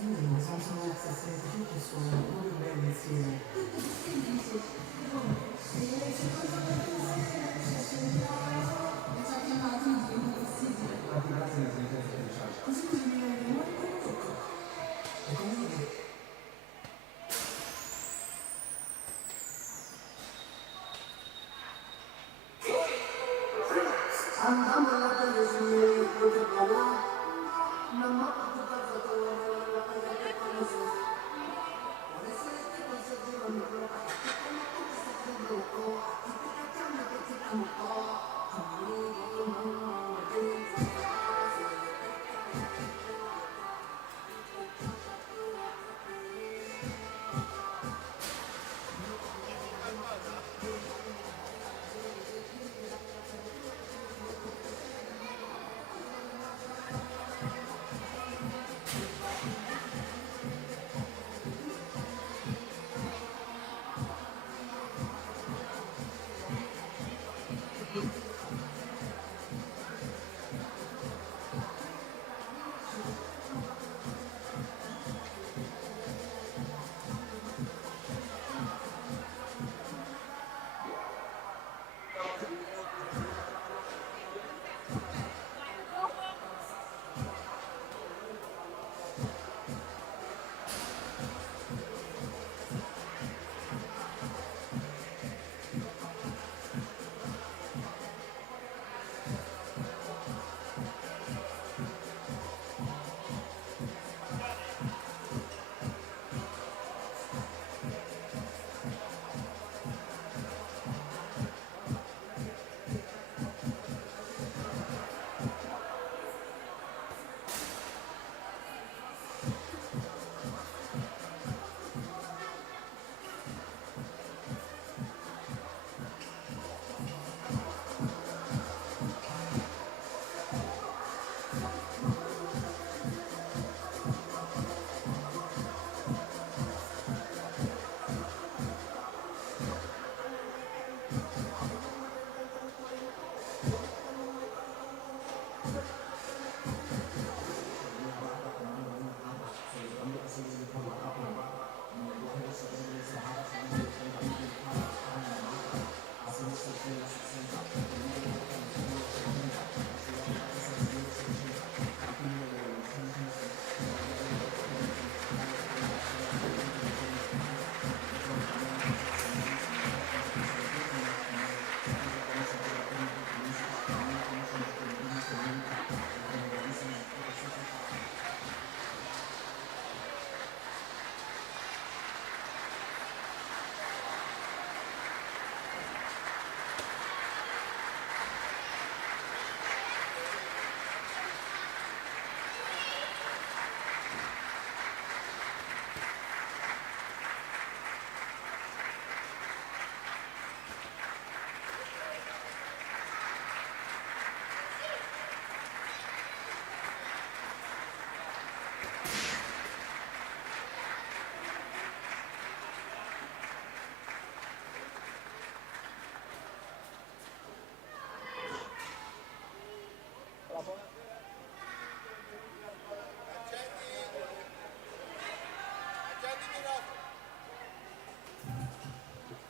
Sono senti tutti suonano pure bene insieme. Così ti viene di nuovo e comunque andiamo alla televisione per parlare. Non ho potuto fare la cosa che conosco. Vuole essere che conservo il micro. Come sta facendo un po'? Ti cacciamo che ti un po'.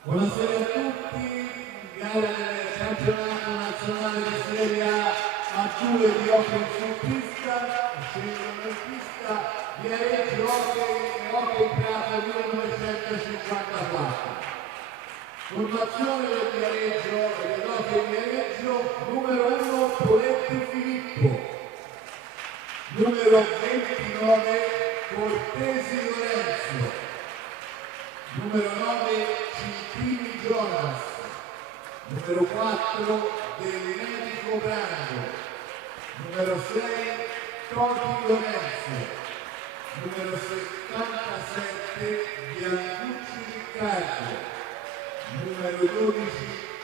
Buonasera a tutti, gara del campionato nazionale di Serie A maggiore di hockey su pista, scendono in pista Viareggio Hockey e Hockey Prato 1954. Formazione del Viareggio e dell'Hockey Viareggio, numero 1 Poletti Filippo, numero 29 Cortesi Lorenzo, numero 9 Cintini Jonas, numero 4 Dell'Enerico Brando, numero 6 Toti Lorenzo, numero 77 Biancucci Riccardo, numero 12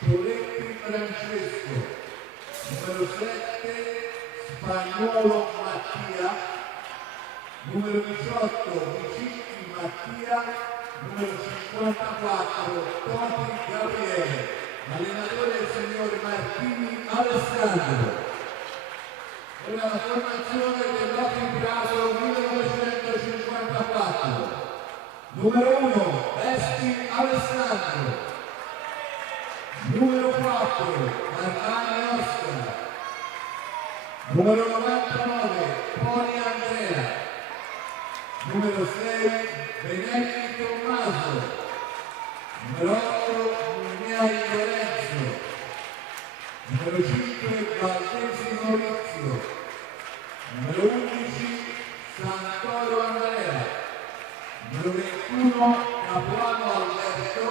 Poletti Francesco, numero 7 Spagnuolo Mattia, numero 18 Vicicchi Mattia, numero 54 Toti Gabriele, allenatore il signor Martini Alessandro. Ora la formazione dell'Hockey Prato 1954. Numero 1 Vespi Alessandro. Numero 4 Martani Oscar. Numero 99 Poli Andrea. Numero 6 Benetti Tommaso. Numero 8 Mugnai Lorenzo. Numero 5 Valdesi Maurizio. Numero 11 Santoro Andrea. Numero 21 Capuano Alberto.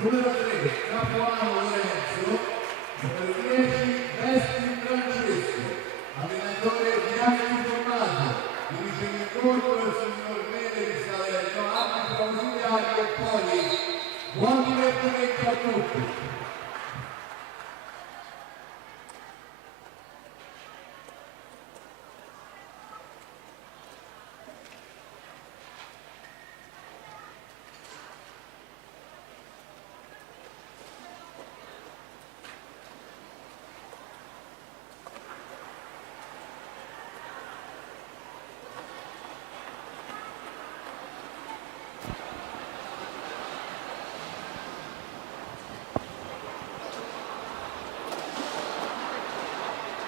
Numero 3 Capuano Lorenzo. Numero 10 Vespi Francesco. Allenatore Bianchi Tommaso. Dirige il corpo il signor Mele di Salerno, arbitro ausiliario Poli. Buon divertimento a tutti.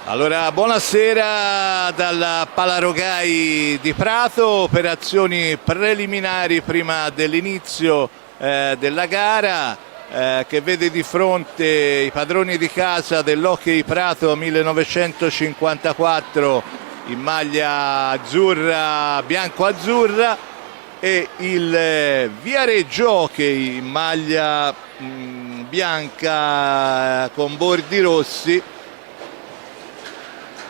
Allora, buonasera dalla Palarogai di Prato, operazioni preliminari prima dell'inizio della gara che vede di fronte i padroni di casa dell'Hockey Prato 1954 in maglia azzurra, bianco-azzurra, e il Viareggio Hockey in maglia bianca con bordi rossi.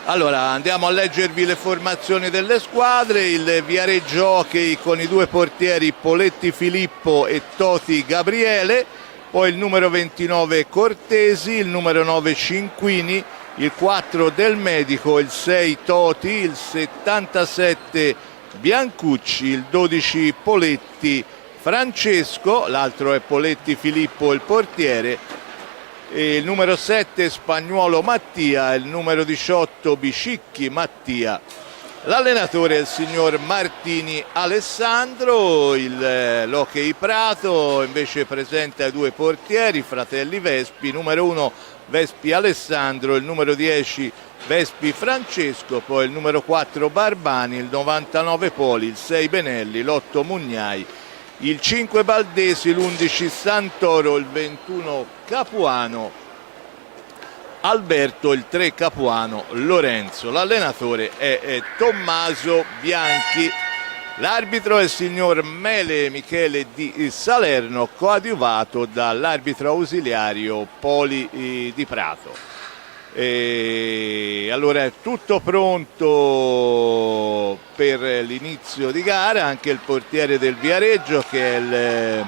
Allora, andiamo a leggervi le formazioni delle squadre. Il Viareggio Hockey con i due portieri Poletti Filippo e Toti Gabriele, poi il numero 29 Cortesi, il numero 9 Cinquini, il 4 Del Medico, il 6 Toti, il 77 Biancucci, il 12 Poletti Francesco, l'altro è Poletti Filippo il portiere, il numero 7 Spagnuolo Mattia, il numero 18 Bicicchi Mattia. L'allenatore è il signor Martini Alessandro. L'Hockey Prato invece presenta i due portieri, fratelli Vespi, numero 1 Vespi Alessandro, il numero 10 Vespi Francesco, poi il numero 4 Barbani, il 99 Poli, il 6 Benelli, l'8 Mugnai, il 5 Baldesi, l'11 Santoro, il 21 Capuano Alberto, il 3 Capuano Lorenzo. L'allenatore è Tommaso Bianchi. L'arbitro è il signor Mele Michele di Salerno, coadiuvato dall'arbitro ausiliario Poli di Prato. E allora è tutto pronto per l'inizio di gara. Anche il portiere del Viareggio, che è il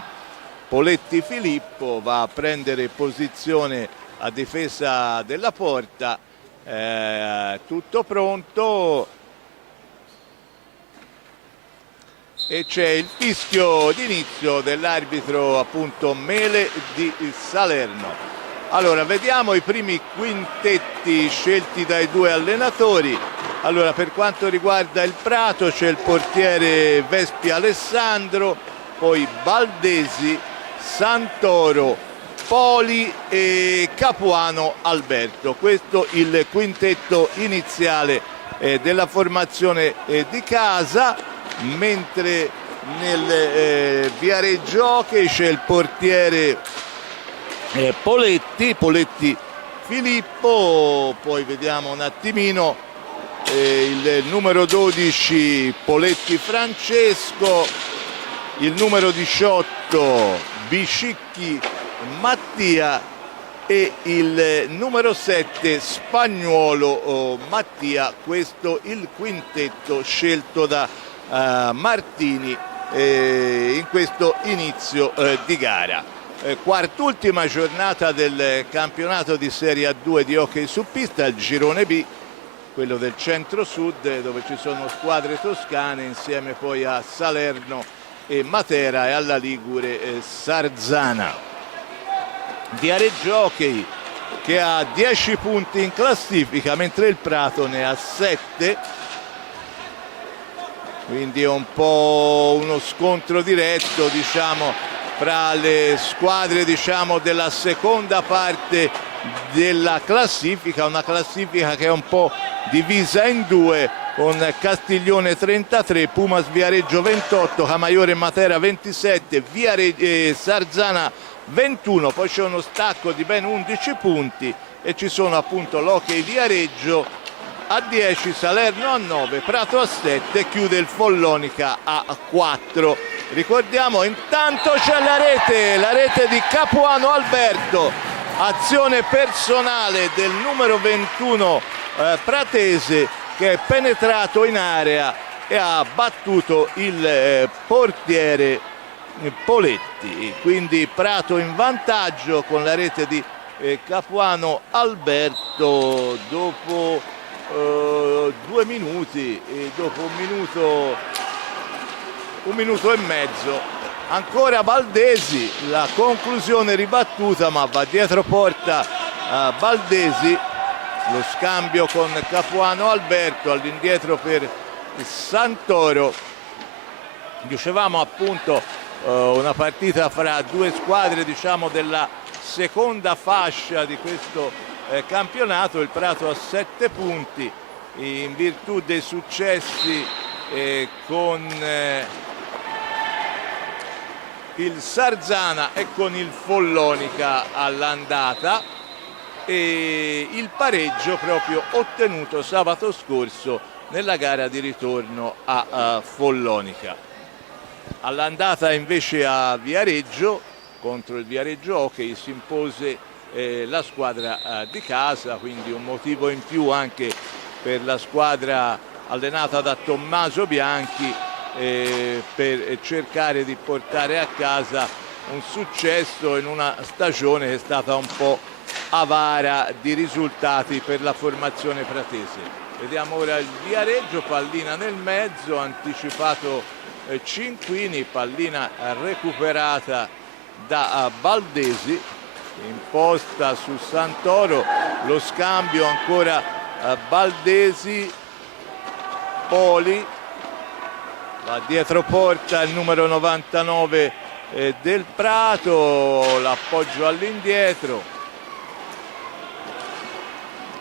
Poletti Filippo, va a prendere posizione a difesa della porta. Tutto pronto e c'è il fischio d'inizio dell'arbitro, appunto, Mele di Salerno. Allora, vediamo i primi quintetti scelti dai due allenatori. Allora, per quanto riguarda il Prato c'è il portiere Vespi Alessandro, poi Baldesi, Santoro, Poli e Capuano Alberto. Questo il quintetto iniziale della formazione di casa, mentre nel Viareggio Hockey c'è il portiere Poletti Filippo, poi vediamo un attimino il numero 12 Poletti Francesco, il numero 18 Bicicchi Mattia e il numero 7 Spagnuolo Mattia. Questo il quintetto scelto da Martini in questo inizio di gara. Quart'ultima giornata del campionato di Serie A2 di hockey su pista, il girone B, quello del centro-sud, dove ci sono squadre toscane insieme poi a Salerno e Matera e alla Ligure Sarzana. Viareggio Hockey che ha 10 punti in classifica, mentre il Prato ne ha 7. quindi è un po' uno scontro diretto, diciamo, fra le squadre, diciamo, della seconda parte della classifica, una classifica che è un po' divisa in due, con Castiglione 33, Pumas Viareggio 28, Camaiore e Matera 27, Sarzana 21, poi c'è uno stacco di ben 11 punti e ci sono appunto l'Hockey Viareggio a 10, Salerno a 9, Prato a 7, chiude il Follonica a 4. Ricordiamo, intanto c'è la rete di Capuano Alberto, azione personale del numero 21 pratese, che è penetrato in area e ha battuto il portiere Poletti, quindi Prato in vantaggio con la rete di Capuano Alberto dopo 2 minuti e dopo un minuto e mezzo. Ancora Baldesi, la conclusione ribattuta, ma va dietro porta Baldesi, lo scambio con Capuano Alberto, all'indietro per Santoro. Dicevamo appunto una partita fra due squadre, diciamo, della seconda fascia di questo campionato. Il Prato ha 7 punti in virtù dei successi con il Sarzana e con il Follonica all'andata, e il pareggio proprio ottenuto sabato scorso nella gara di ritorno a Follonica. All'andata invece a Viareggio, contro il Viareggio Hockey, si impose la squadra di casa, quindi un motivo in più anche per la squadra allenata da Tommaso Bianchi per cercare di portare a casa un successo in una stagione che è stata un po' avara di risultati per la formazione pratese. Vediamo ora il Viareggio, pallina nel mezzo, anticipato Cinquini, pallina recuperata da Baldesi, imposta su Santoro, lo scambio ancora Baldesi, Poli, va dietro porta il numero 99 del Prato, l'appoggio all'indietro,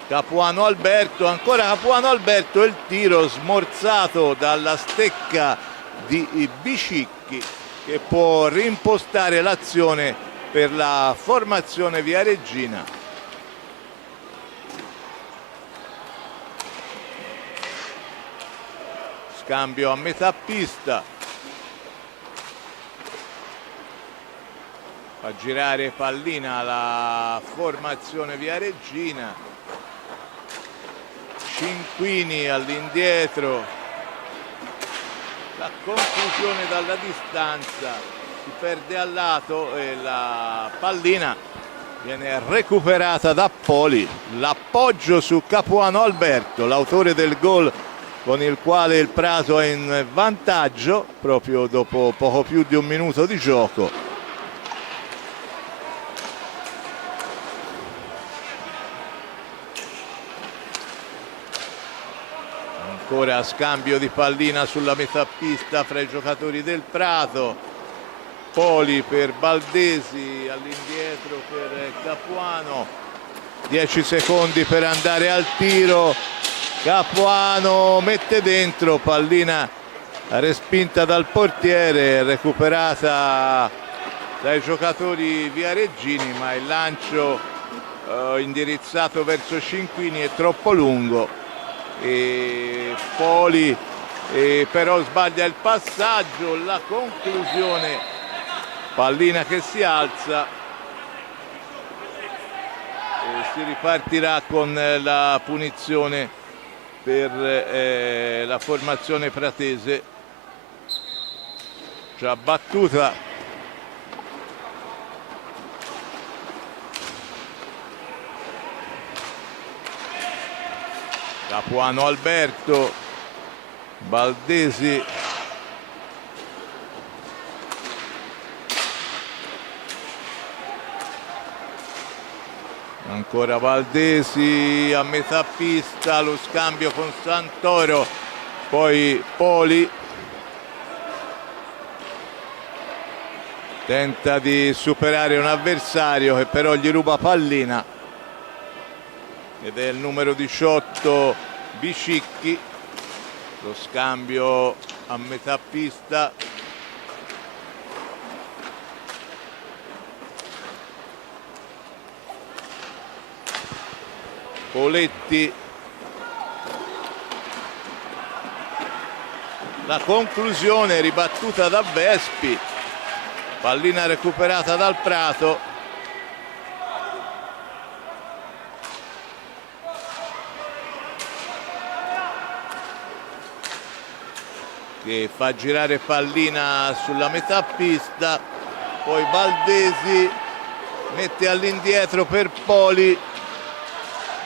Capuano Alberto, ancora Capuano Alberto, il tiro smorzato dalla stecca di Bicicchi, che può rimpostare l'azione per la formazione viareggina. Scambio a metà pista, fa girare pallina la formazione viareggina, Cinquini all'indietro, la conclusione dalla distanza, si perde al lato e la pallina viene recuperata da Poli. L'appoggio su Capuano Alberto, l'autore del gol con il quale il Prato è in vantaggio proprio dopo poco più di un minuto di gioco. Ancora scambio di pallina sulla metà pista fra i giocatori del Prato, Poli per Baldesi, all'indietro per Capuano, 10 secondi per andare al tiro, Capuano mette dentro, pallina respinta dal portiere, recuperata dai giocatori viareggini, ma il lancio indirizzato verso Cinquini è troppo lungo e Poli però sbaglia il passaggio, la conclusione, pallina che si alza e si ripartirà con la punizione per la formazione pratese, già battuta. Capuano Alberto, Baldesi, ancora Baldesi a metà pista, lo scambio con Santoro, poi Poli, Tenta di superare un avversario che però gli ruba pallina, ed è il numero 18 Biscicchi. Lo scambio a metà pista. Poletti, la conclusione ribattuta da Vespi, pallina recuperata dal Prato. Che fa girare pallina sulla metà pista, poi Baldesi mette all'indietro per Poli,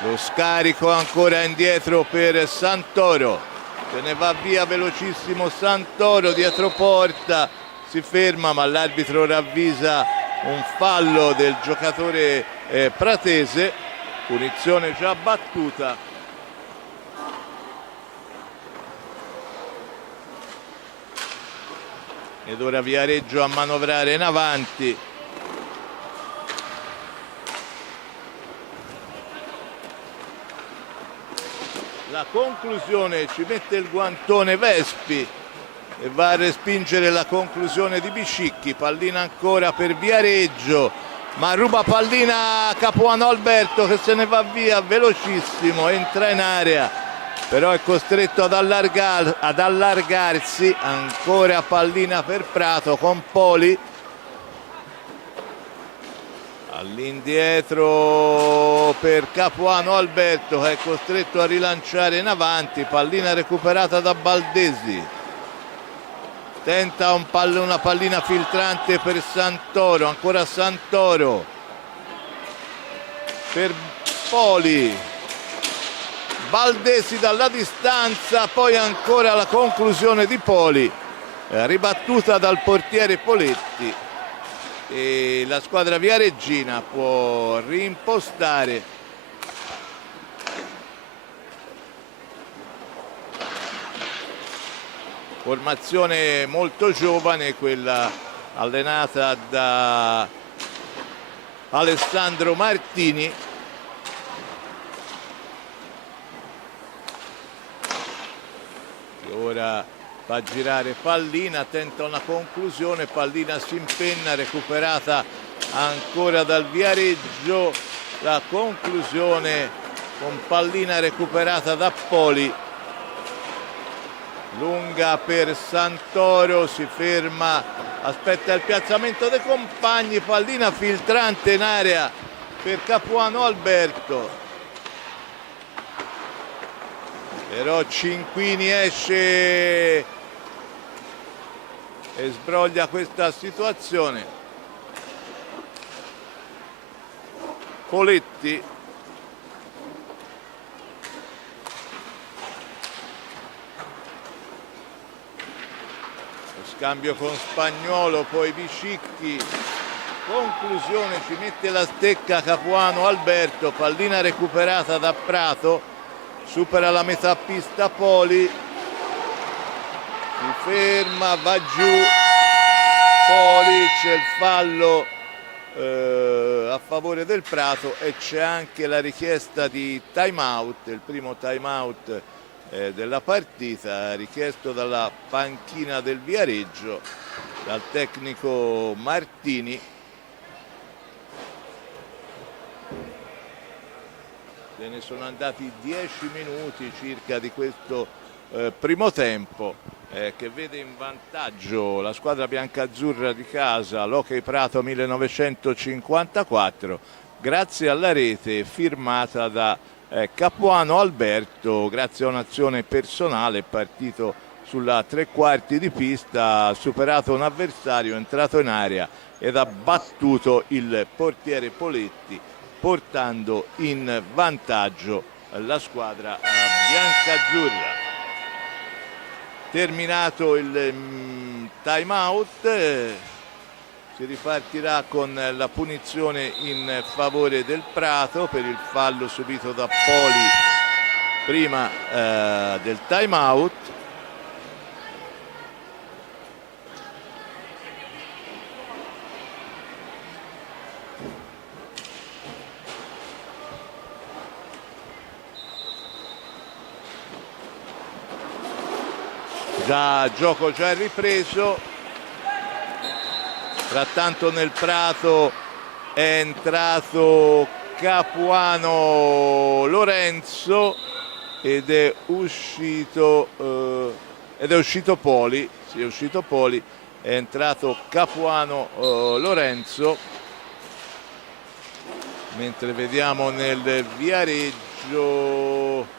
lo scarico ancora indietro per Santoro, se ne va via velocissimo Santoro dietro porta, si ferma ma l'arbitro ravvisa un fallo del giocatore pratese, punizione già battuta. Ed ora Viareggio a manovrare in avanti. La conclusione, ci mette il guantone Vespi e va a respingere la conclusione di Biscicchi. Pallina ancora per Viareggio, ma ruba pallina Capuano Alberto che se ne va via velocissimo, entra in area. Però è costretto ad allargarsi, ancora pallina per Prato con Poli. All'indietro per Capuano Alberto che è costretto a rilanciare in avanti, pallina recuperata da Baldesi. Tenta una pallina filtrante per Santoro, ancora Santoro per Poli. Baldesi dalla distanza, poi ancora la conclusione di Poli, ribattuta dal portiere Poletti, e la squadra viareggina può reimpostare. Formazione molto giovane quella allenata da Alessandro Martini. Ora fa girare pallina, tenta una conclusione, pallina si impenna, recuperata ancora dal Viareggio, la conclusione con pallina recuperata da Poli, lunga per Santoro, si ferma, aspetta il piazzamento dei compagni, pallina filtrante in area per Capuano Alberto. Però Cinquini esce e sbroglia questa situazione. Poletti, lo scambio con Spagnuolo, poi Biscicchi, conclusione, ci mette la stecca Capuano Alberto, pallina recuperata da Prato. Supera la metà pista Poli, si ferma, va giù Poli, c'è il fallo a favore del Prato e c'è anche la richiesta di time out, il primo time out della partita richiesto dalla panchina del Viareggio, dal tecnico Martini. Se ne sono andati 10 minuti circa di questo primo tempo che vede in vantaggio la squadra biancazzurra di casa, l'Hockey Prato 1954, grazie alla rete firmata da Capuano Alberto, grazie a un'azione personale, è partito sulla tre quarti di pista, ha superato un avversario, è entrato in area ed ha battuto il portiere Poletti, portando in vantaggio la squadra biancazzurra. Terminato il time out, si ripartirà con la punizione in favore del Prato per il fallo subito da Poli prima del time out. Gioco già ripreso. Frattanto nel prato è entrato Capuano Lorenzo ed è uscito Poli. Sì, è uscito Poli, è entrato Capuano Lorenzo, mentre vediamo nel Viareggio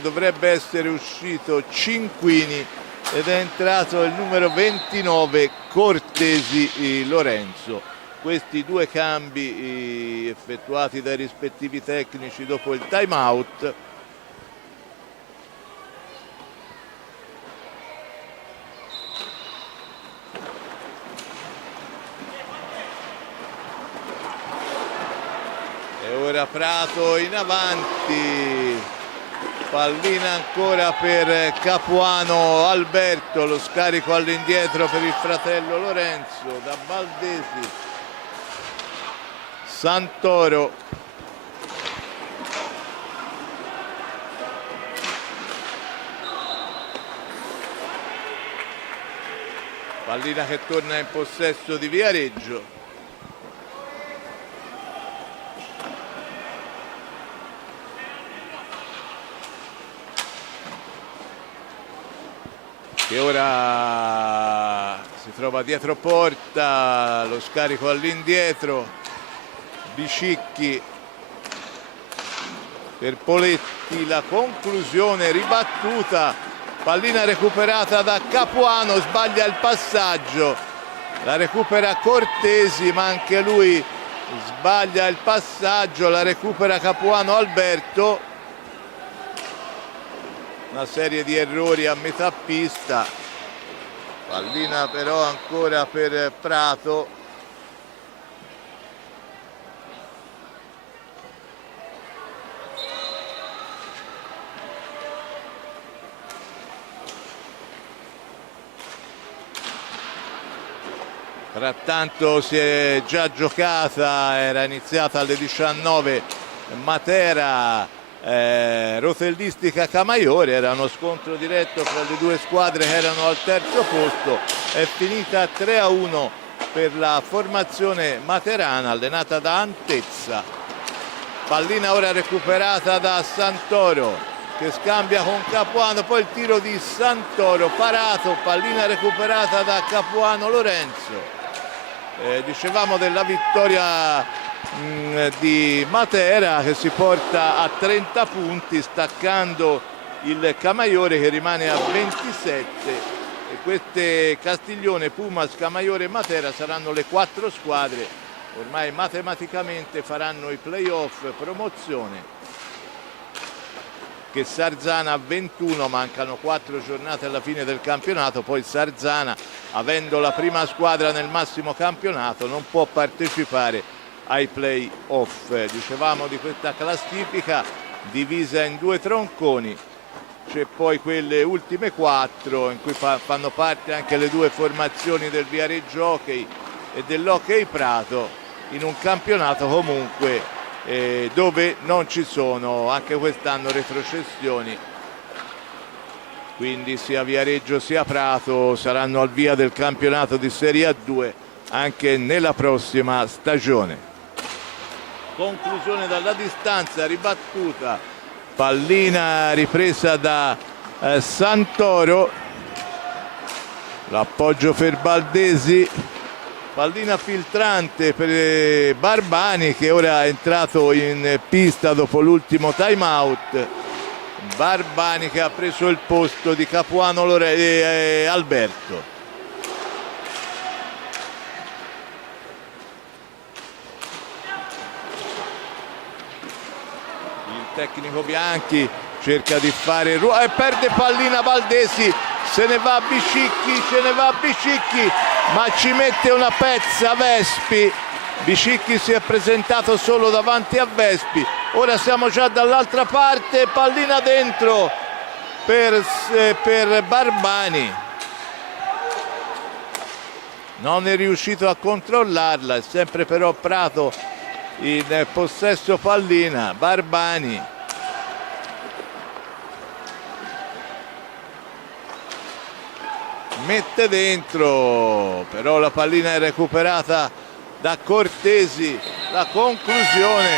dovrebbe essere uscito Cinquini ed è entrato il numero 29 Cortesi Lorenzo. Questi due cambi effettuati dai rispettivi tecnici dopo il time out. E ora Prato in avanti. Pallina ancora per Capuano Alberto, lo scarico all'indietro per il fratello Lorenzo da Baldesi. Santoro. Pallina che torna in possesso di Viareggio. Che ora si trova dietro porta, lo scarico all'indietro, Biscicchi per Poletti, la conclusione ribattuta, pallina recuperata da Capuano, sbaglia il passaggio, la recupera Cortesi ma anche lui sbaglia il passaggio, la recupera Capuano Alberto. Una serie di errori a metà pista, pallina però ancora per Prato. Frattanto si è già giocata, era iniziata alle 19 Matera Rotellistica Camaiore, era uno scontro diretto tra le due squadre che erano al terzo posto, è finita 3-1 per la formazione materana allenata da Antezza. Pallina ora recuperata da Santoro che scambia con Capuano, poi il tiro di Santoro parato, pallina recuperata da Capuano Lorenzo. Dicevamo della vittoria di Matera che si porta a 30 punti staccando il Camaiore che rimane a 27, e queste Castiglione, Pumas, Camaiore e Matera saranno le 4 squadre ormai matematicamente faranno i playoff promozione. Che Sarzana a 21, mancano 4 giornate alla fine del campionato, poi Sarzana, avendo la prima squadra nel massimo campionato, non può partecipare ai play-off. Dicevamo di questa classifica divisa in 2 tronconi, c'è poi quelle ultime 4 in cui fanno parte anche le 2 formazioni del Viareggio Hockey e dell'Hockey Prato, in un campionato comunque dove non ci sono anche quest'anno retrocessioni, quindi sia Viareggio sia Prato saranno al via del campionato di Serie A2 anche nella prossima stagione. Conclusione dalla distanza, ribattuta, pallina ripresa da Santoro, l'appoggio per Baldesi, pallina filtrante per Barbani che ora è entrato in pista dopo l'ultimo time out. Barbani che ha preso il posto di Capuano Alberto. Il tecnico Bianchi cerca di fare e perde pallina Baldesi, se ne va Biscicchi, ma ci mette una pezza Vespi. Biscicchi si è presentato solo davanti a Vespi, ora siamo già dall'altra parte, pallina dentro per Barbani, non è riuscito a controllarla, è sempre però Prato in possesso pallina. Barbani mette dentro, però la pallina è recuperata da Cortesi, la conclusione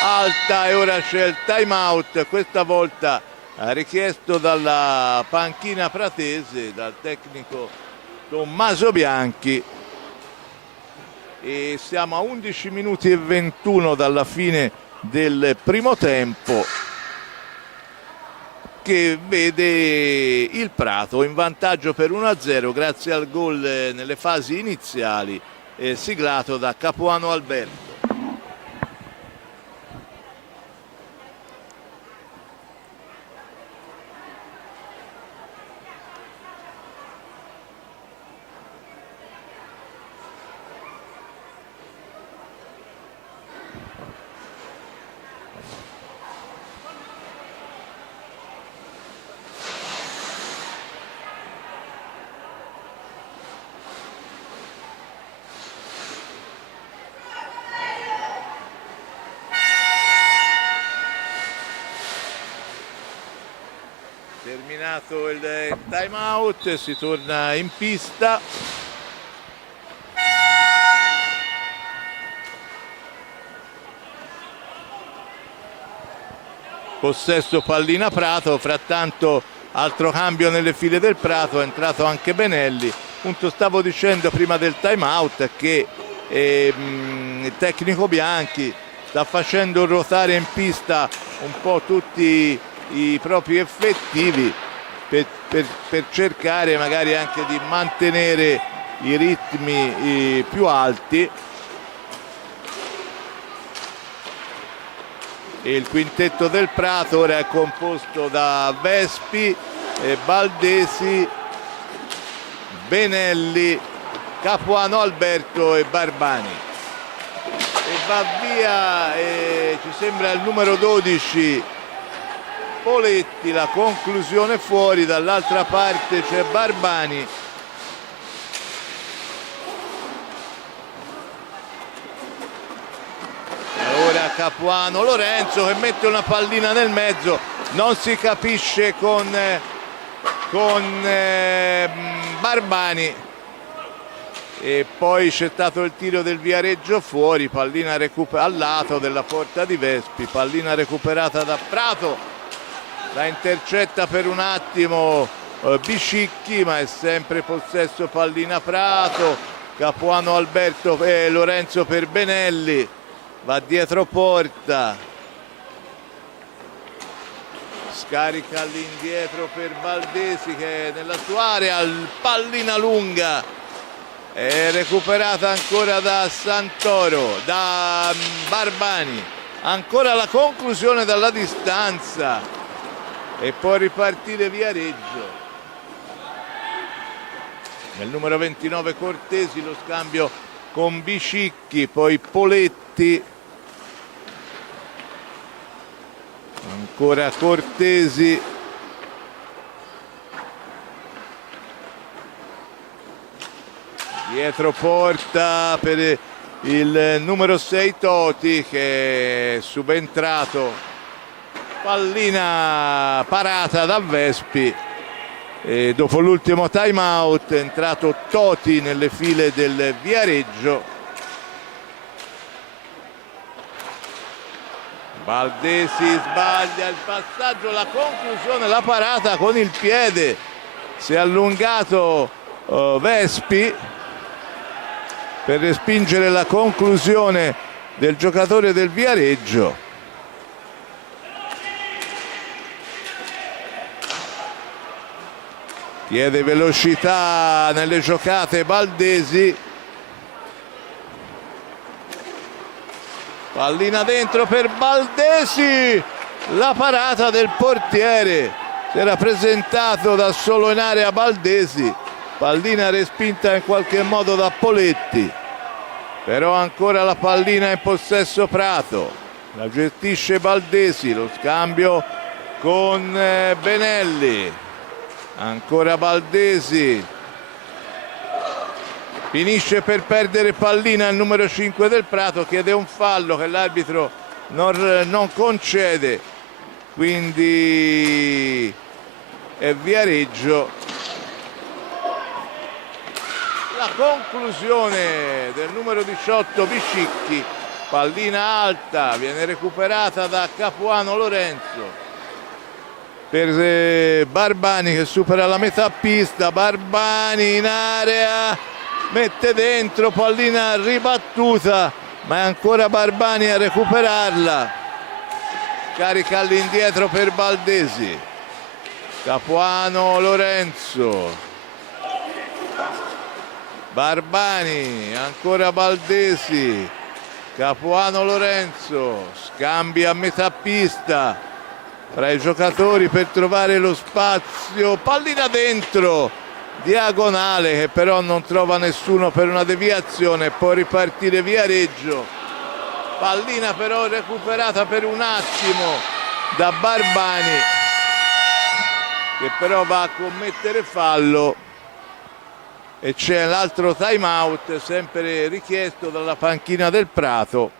alta e ora c'è il time out, questa volta richiesto dalla panchina pratese, dal tecnico Tommaso Bianchi, e siamo a 11 minuti e 21 dalla fine del primo tempo, che vede il Prato in vantaggio per 1-0 grazie al gol nelle fasi iniziali siglato da Capuano Alberto. Terminato il time out, si torna in pista. Possesso pallina Prato, frattanto altro cambio nelle file del Prato, è entrato anche Benelli. Appunto stavo dicendo prima del time out che il tecnico Bianchi sta facendo ruotare in pista un po' tutti i propri effettivi per cercare magari anche di mantenere i ritmi più alti. E il quintetto del Prato ora è composto da Vespi, Baldesi, Benelli, Capuano Alberto e Barbani. E va via, ci sembra il numero 12 Poletti, la conclusione fuori, dall'altra parte c'è Barbani. Ora Capuano Lorenzo che mette una pallina nel mezzo, non si capisce con Barbani, e poi c'è stato il tiro del Viareggio fuori, pallina al lato della porta di Vespi, pallina recuperata da Prato, la intercetta per un attimo Biscicchi, ma è sempre possesso pallina Prato. Capuano Alberto e Lorenzo per Benelli, va dietro porta, scarica all'indietro per Baldesi che è nella sua area, pallina lunga è recuperata ancora da Santoro, da Barbani, ancora la conclusione dalla distanza e può ripartire Viareggio. Nel numero 29 Cortesi, lo scambio con Biscicchi, poi Poletti, ancora Cortesi, dietro porta per il numero 6 Toti che è subentrato, pallina parata da Vespi. E dopo l'ultimo time out è entrato Toti nelle file del Viareggio. Baldesi sbaglia il passaggio, la conclusione, la parata con il piede, si è allungato Vespi per respingere la conclusione del giocatore del Viareggio. Chiede velocità nelle giocate Baldesi, pallina dentro per Baldesi, la parata del portiere, si era presentato da solo in area Baldesi, pallina respinta in qualche modo da Poletti, però ancora la pallina in possesso Prato, la gestisce Baldesi, lo scambio con Benelli. Ancora Baldesi, finisce per perdere pallina il numero 5 del Prato, chiede un fallo che l'arbitro non concede, quindi è Viareggio la conclusione del numero 18 Biscicchi, pallina alta, viene recuperata da Capuano Lorenzo per Barbani che supera la metà pista. Barbani in area, mette dentro, pallina ribattuta, ma è ancora Barbani a recuperarla, carica all'indietro per Baldesi. Capuano Lorenzo, Barbani, ancora Baldesi, Capuano Lorenzo, scambia a metà pista tra i giocatori per trovare lo spazio, pallina dentro, diagonale che però non trova nessuno per una deviazione, può ripartire Viareggio, pallina però recuperata per un attimo da Barbani che però va a commettere fallo e c'è l'altro time out sempre richiesto dalla panchina del Prato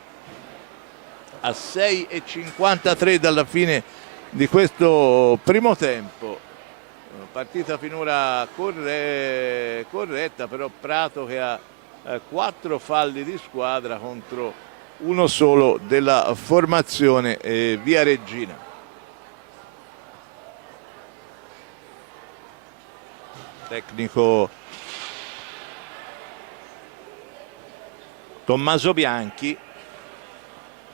a 6:53 dalla fine di questo primo tempo. Partita finora corretta, però Prato che ha 4 falli di squadra contro uno solo della formazione viareggina. Tecnico Tommaso Bianchi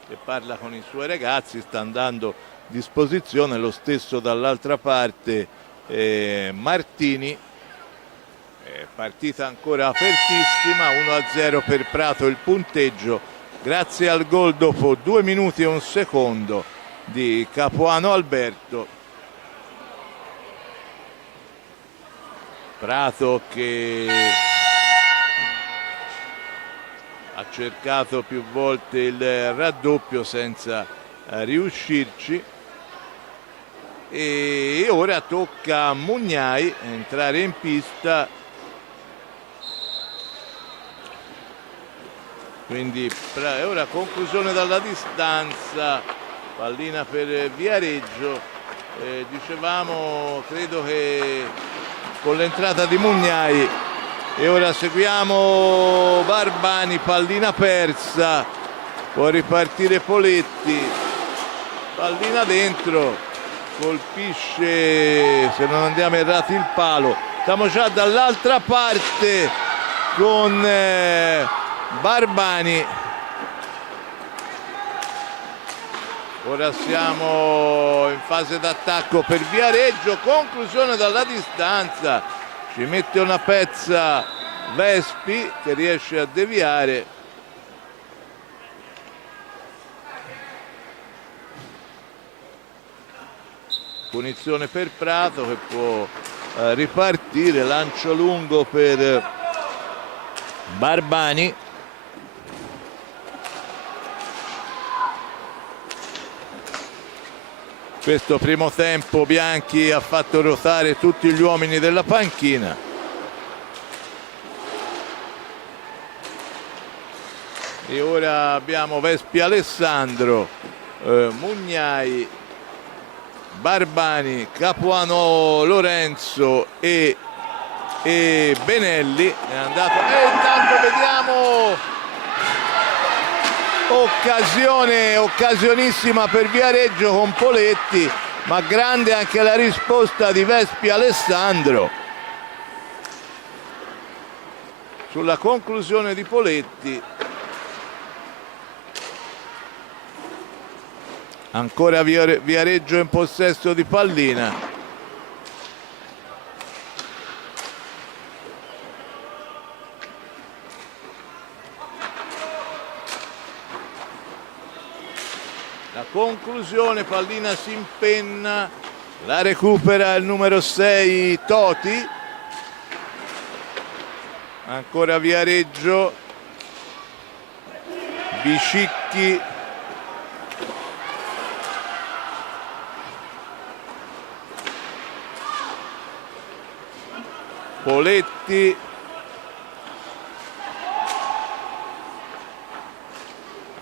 che parla con i suoi ragazzi, sta andando a disposizione, lo stesso dall'altra parte Martini. Partita ancora apertissima, 1-0 per Prato il punteggio grazie al gol dopo 2 minuti e 1 secondo di Capuano Alberto. Prato che ha cercato più volte il raddoppio senza riuscirci e ora tocca a Mugnai entrare in pista, quindi ora conclusione dalla distanza, pallina per Viareggio. Dicevamo, credo che con l'entrata di Mugnai, e ora seguiamo Barbani, pallina persa, può ripartire Poletti, pallina dentro, colpisce, se non andiamo errati, il palo. Siamo già dall'altra parte con Barbani, ora siamo in fase d'attacco per Viareggio, conclusione dalla distanza, ci mette una pezza Vespi che riesce a deviare. Punizione per Prato che può ripartire, lancio lungo per Barbani. Questo primo tempo Bianchi ha fatto ruotare tutti gli uomini della panchina. E ora abbiamo Vespi Alessandro, Mugnai, Barbani, Capuano Lorenzo e Benelli. È andato, e intanto vediamo occasionissima per Viareggio con Poletti, ma grande anche la risposta di Vespi Alessandro sulla conclusione di Poletti. Ancora Viareggio in possesso di pallina. La conclusione, pallina si impenna, la recupera il numero 6 Toti. Ancora Viareggio, Biscicchi, Poletti,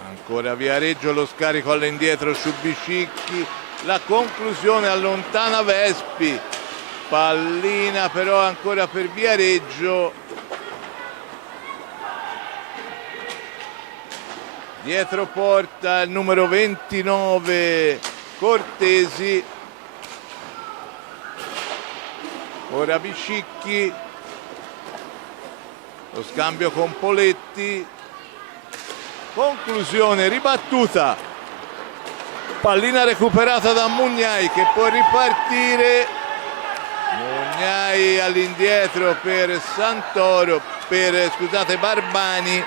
ancora Viareggio, lo scarico all'indietro su Biscicchi, la conclusione allontana Vespi, pallina però ancora per Viareggio dietro porta il numero 29 Cortesi, ora Biscicchi, lo scambio con Poletti, conclusione ribattuta, pallina recuperata da Mugnai che può ripartire, Mugnai all'indietro per Santoro, scusate, Barbani,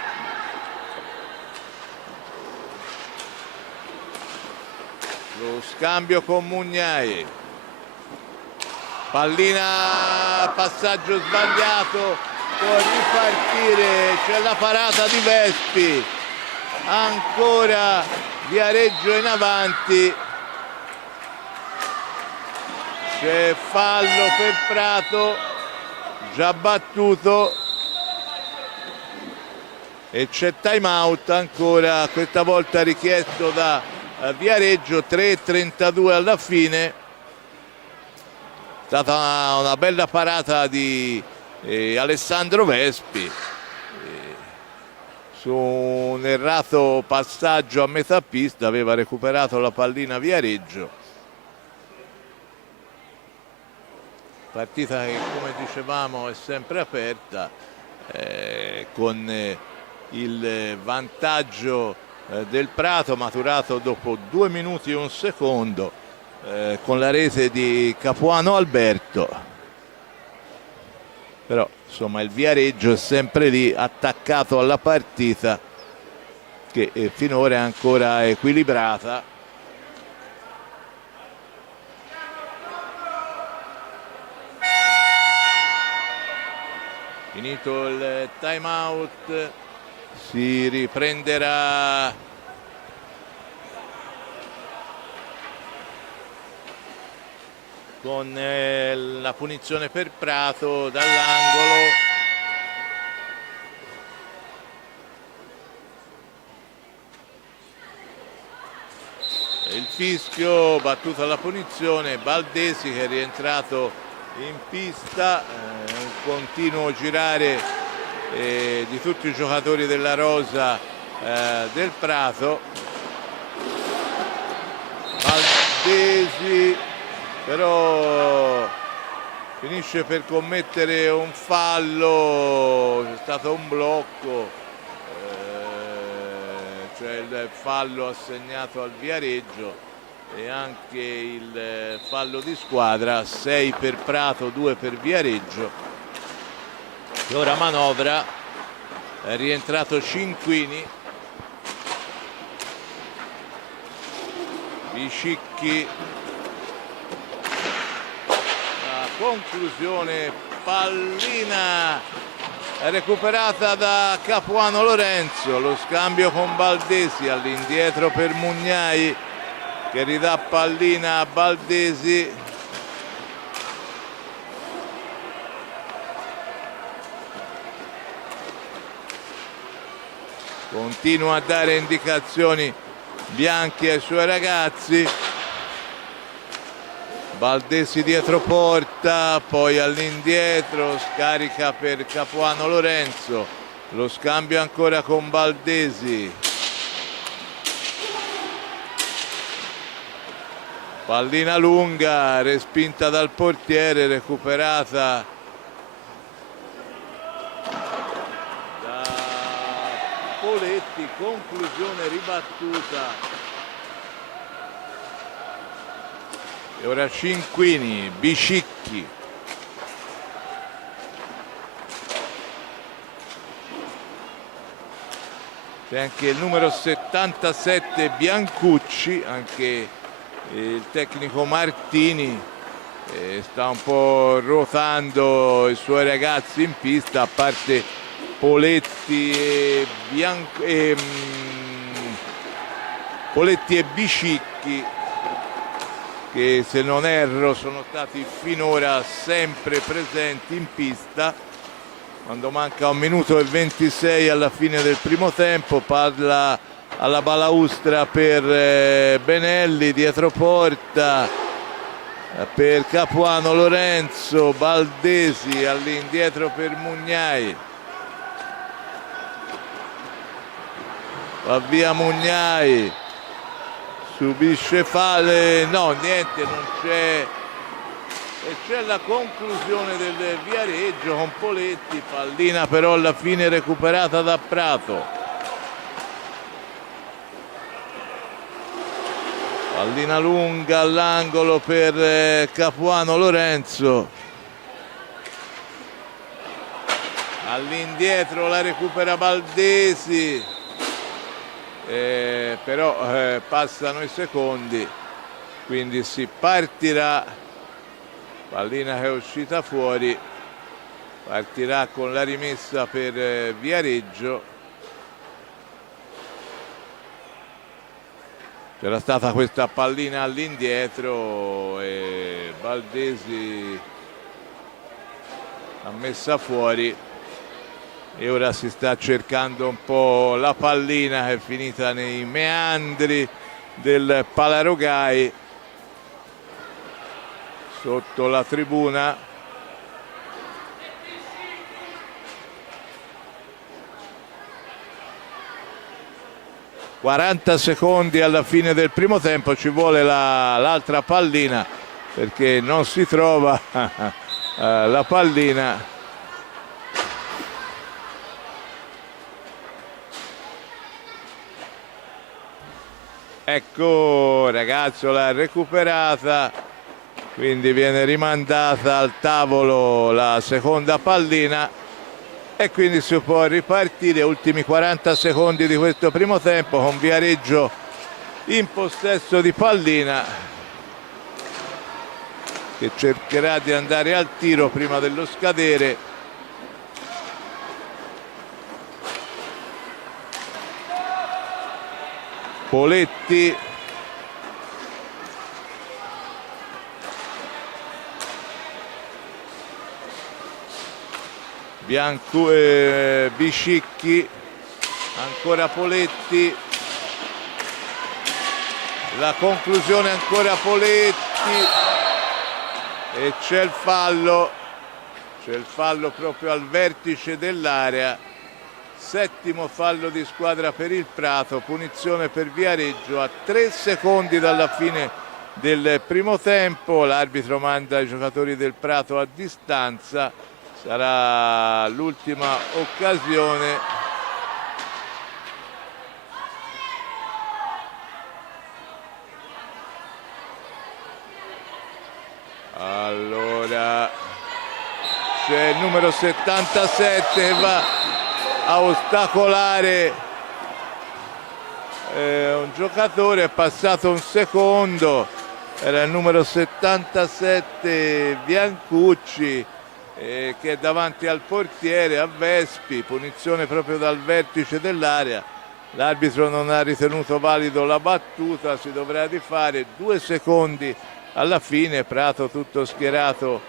lo scambio con Mugnai, pallina, passaggio sbagliato, può ripartire, c'è la parata di Vespi, ancora Viareggio in avanti, c'è fallo per Prato già battuto e c'è time out ancora, questa volta richiesto da Viareggio. 3:32 alla fine, è stata una bella parata di Alessandro Vespi su un errato passaggio a metà pista, aveva recuperato la pallina Viareggio. Partita che, come dicevamo, è sempre aperta, con il vantaggio del Prato maturato dopo 2 minuti e 1 secondo, con la rete di Capuano Alberto. Però insomma il Viareggio è sempre lì, attaccato alla partita, che finora è ancora equilibrata. Finito il time out, si riprenderà con la punizione per Prato dall'angolo. Il fischio, battuta la punizione, Baldesi che è rientrato in pista, un continuo girare di tutti i giocatori della rosa del Prato. Baldesi però finisce per commettere un fallo, c'è stato un blocco, cioè il fallo assegnato al Viareggio e anche il fallo di squadra, 6 per Prato, 2 per Viareggio. E ora manovra, è rientrato Cinquini, Biscicchi, la conclusione, pallina recuperata da Capuano Lorenzo, lo scambio con Baldesi, all'indietro per Mugnai che ridà pallina a Baldesi. Continua a dare indicazioni Bianchi ai suoi ragazzi. Baldesi dietro porta, poi all'indietro, scarica per Capuano Lorenzo, lo scambio ancora con Baldesi. Pallina lunga, respinta dal portiere, recuperata da Poletti, conclusione ribattuta. E ora Cinquini, Biscicchi. C'è anche il numero 77 Biancucci, anche il tecnico Martini sta un po' ruotando i suoi ragazzi in pista, a parte Poletti e Poletti e Biscicchi, che se non erro sono stati finora sempre presenti in pista. Quando manca 1 minuto e 26 alla fine del primo tempo, parla alla balaustra per Benelli, dietro porta per Capuano Lorenzo, Baldesi all'indietro per Mugnai. va via Mugnai, subisce fallo, no niente, non c'è, e c'è la conclusione del Viareggio con Poletti, pallina però alla fine recuperata da Prato. Pallina lunga all'angolo per Capuano Lorenzo, all'indietro la recupera Baldesi, però passano i secondi, quindi si partirà, pallina che è uscita fuori, partirà con la rimessa per Viareggio. C'era stata questa pallina all'indietro e Baldesi l'ha messa fuori e ora si sta cercando un po' la pallina che è finita nei meandri del Palarogai sotto la tribuna. 40 secondi alla fine del primo tempo, ci vuole l'altra pallina perché non si trova la pallina. Ecco, ragazzo l'ha recuperata, quindi viene rimandata al tavolo la seconda pallina e quindi si può ripartire. Ultimi 40 secondi di questo primo tempo con Viareggio in possesso di pallina, che cercherà di andare al tiro prima dello scadere. Poletti, Biscicchi, ancora Poletti, la conclusione ancora Poletti e c'è il fallo proprio al vertice dell'area, settimo fallo di squadra per il Prato, punizione per Viareggio a 3 secondi dalla fine del primo tempo. L'arbitro manda i giocatori del Prato a distanza, sarà l'ultima occasione. Allora c'è il numero 77 che va a ostacolare un giocatore, è passato un secondo, era il numero 77 Biancucci che è davanti al portiere, a Vespi, punizione proprio dal vertice dell'area. L'arbitro non ha ritenuto valido la battuta, si dovrà rifare. 2 secondi alla fine, Prato tutto schierato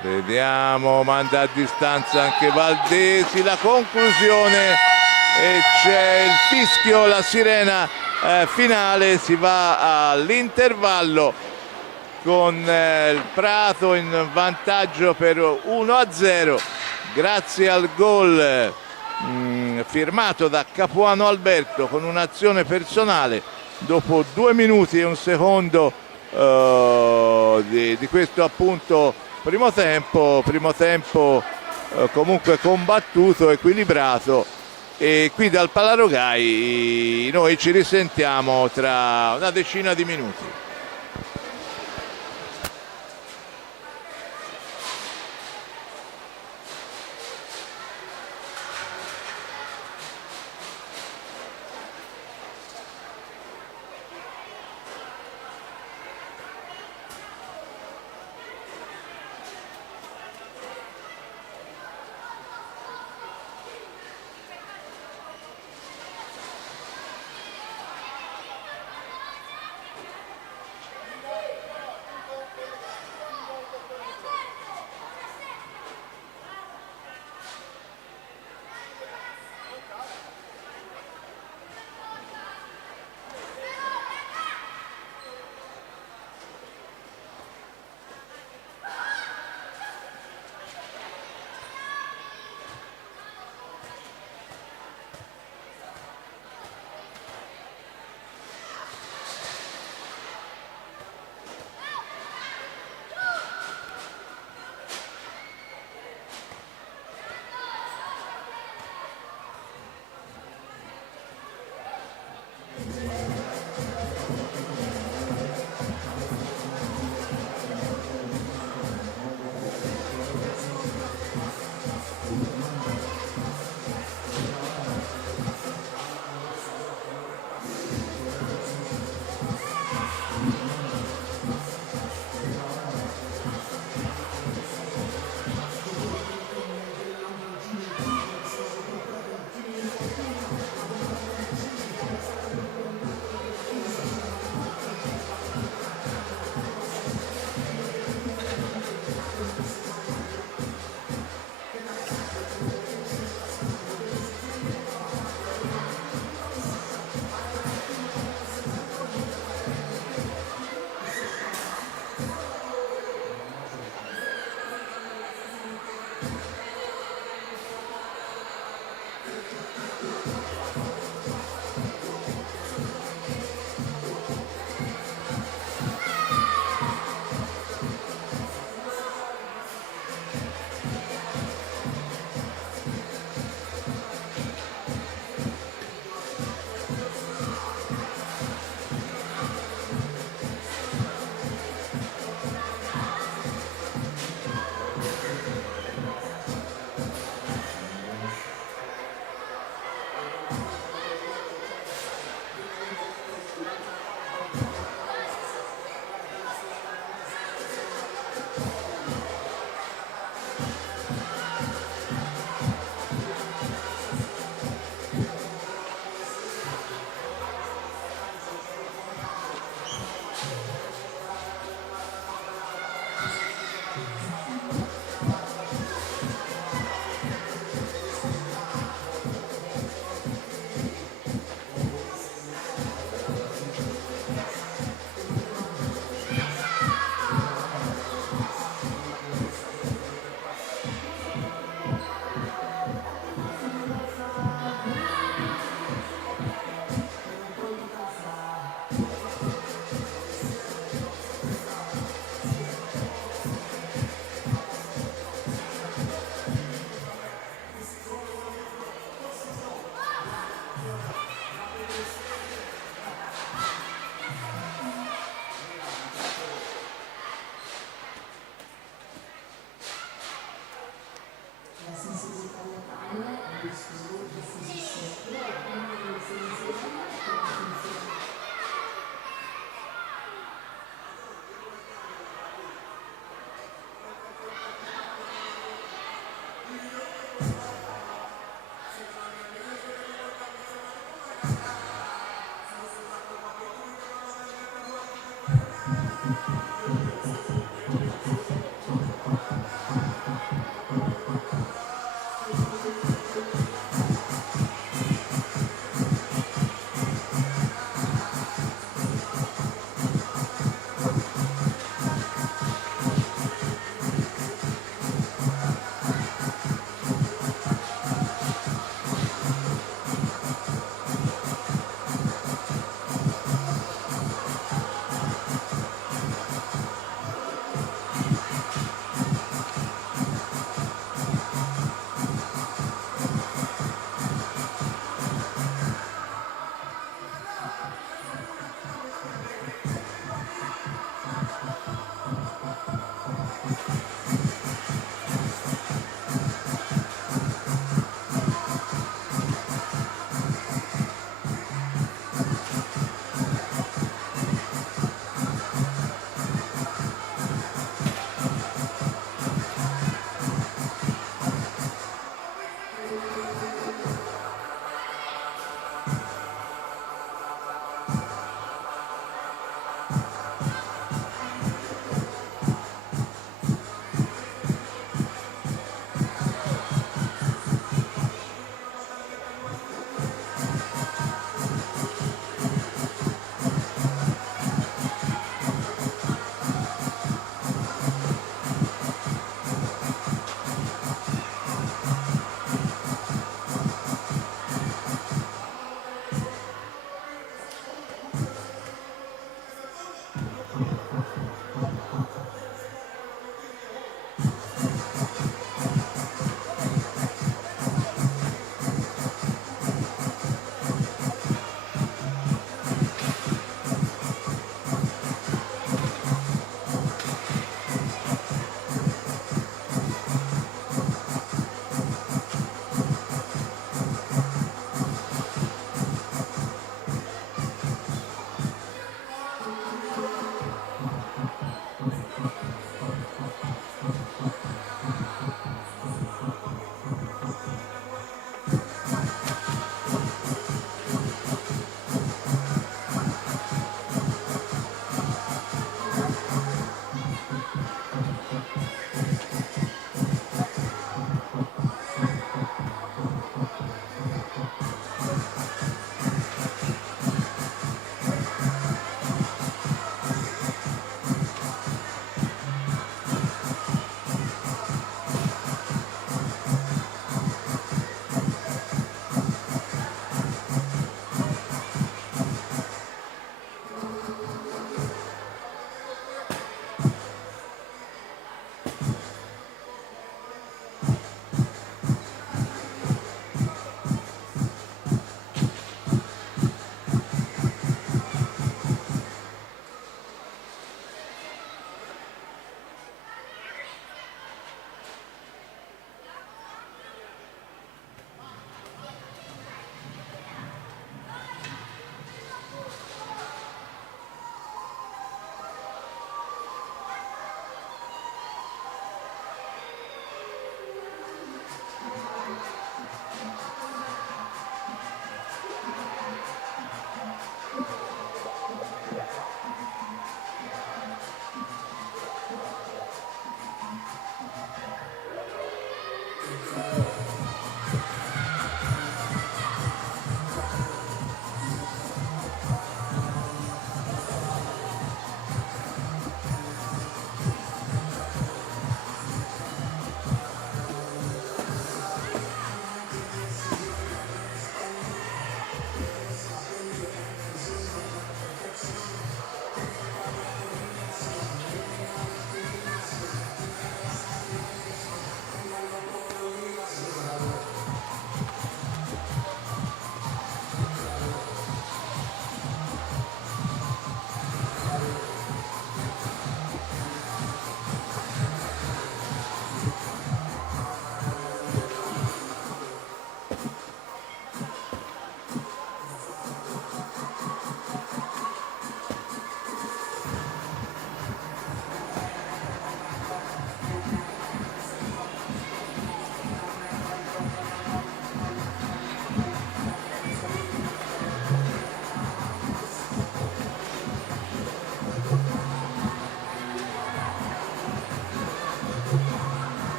vediamo, manda a distanza anche Baldesi, la conclusione e c'è il fischio, la sirena finale, si va all'intervallo con il Prato in vantaggio per 1-0 grazie al gol firmato da Capuano Alberto con un'azione personale dopo 2 minuti e un secondo di questo appunto primo tempo comunque combattuto, equilibrato, e qui dal Palarogai noi ci risentiamo tra una decina di minuti. La sensibilità locale, il discorso, la sensibilità, la sensibilità,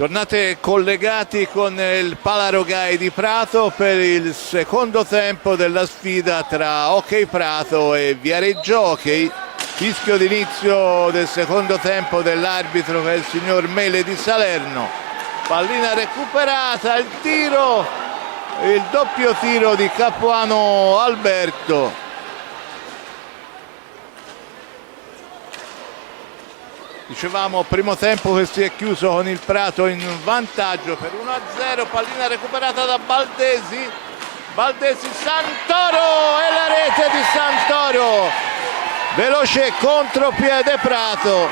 Tornate collegati con il Palarogai di Prato per il secondo tempo della sfida tra Hockey Prato e Viareggio Hockey. Fischio d'inizio del secondo tempo dell'arbitro che è il signor Mele di Salerno. Pallina recuperata, il tiro, il doppio tiro di Capuano Alberto. Dicevamo primo tempo che si è chiuso con il Prato in vantaggio per 1-0, pallina recuperata da Baldesi, Santoro e la rete di Santoro, veloce contropiede Prato,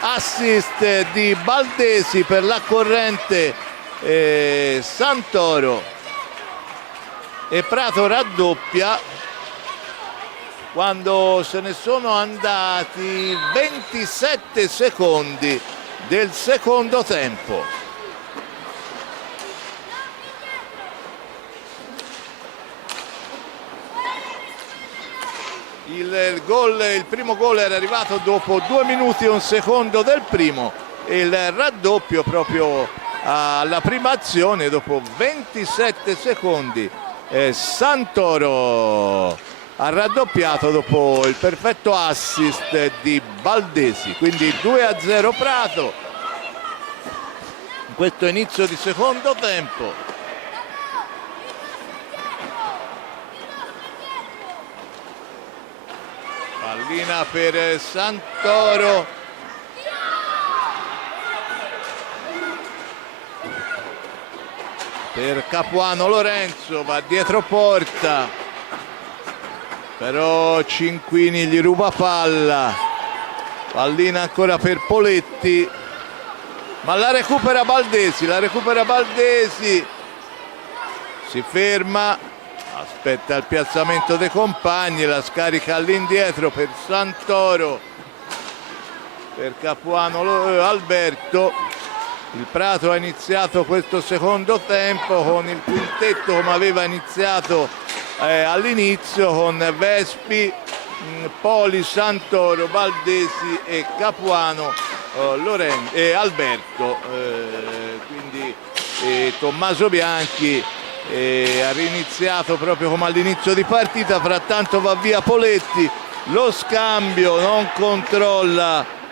assist di Baldesi per la corrente Santoro e Prato raddoppia quando se ne sono andati 27 secondi del secondo tempo. Il primo gol era arrivato dopo 2 minuti e 1 secondo del primo e il raddoppio proprio alla prima azione dopo 27 secondi. Santoro ha raddoppiato dopo il perfetto assist di Baldesi, quindi 2-0 Prato in questo inizio di secondo tempo. Pallina per Santoro, per Capuano Lorenzo, va dietro porta, però Cinquini gli ruba palla, pallina ancora per Poletti, ma la recupera Baldesi, si ferma, aspetta il piazzamento dei compagni, la scarica all'indietro per Santoro, per Capuano Alberto. Il Prato ha iniziato questo secondo tempo con il quintetto come aveva iniziato all'inizio, con Vespi, Poli, Santoro, Baldesi e Capuano Alberto, quindi Tommaso Bianchi ha riniziato proprio come all'inizio di partita. Frattanto va via Poletti, lo scambio non controlla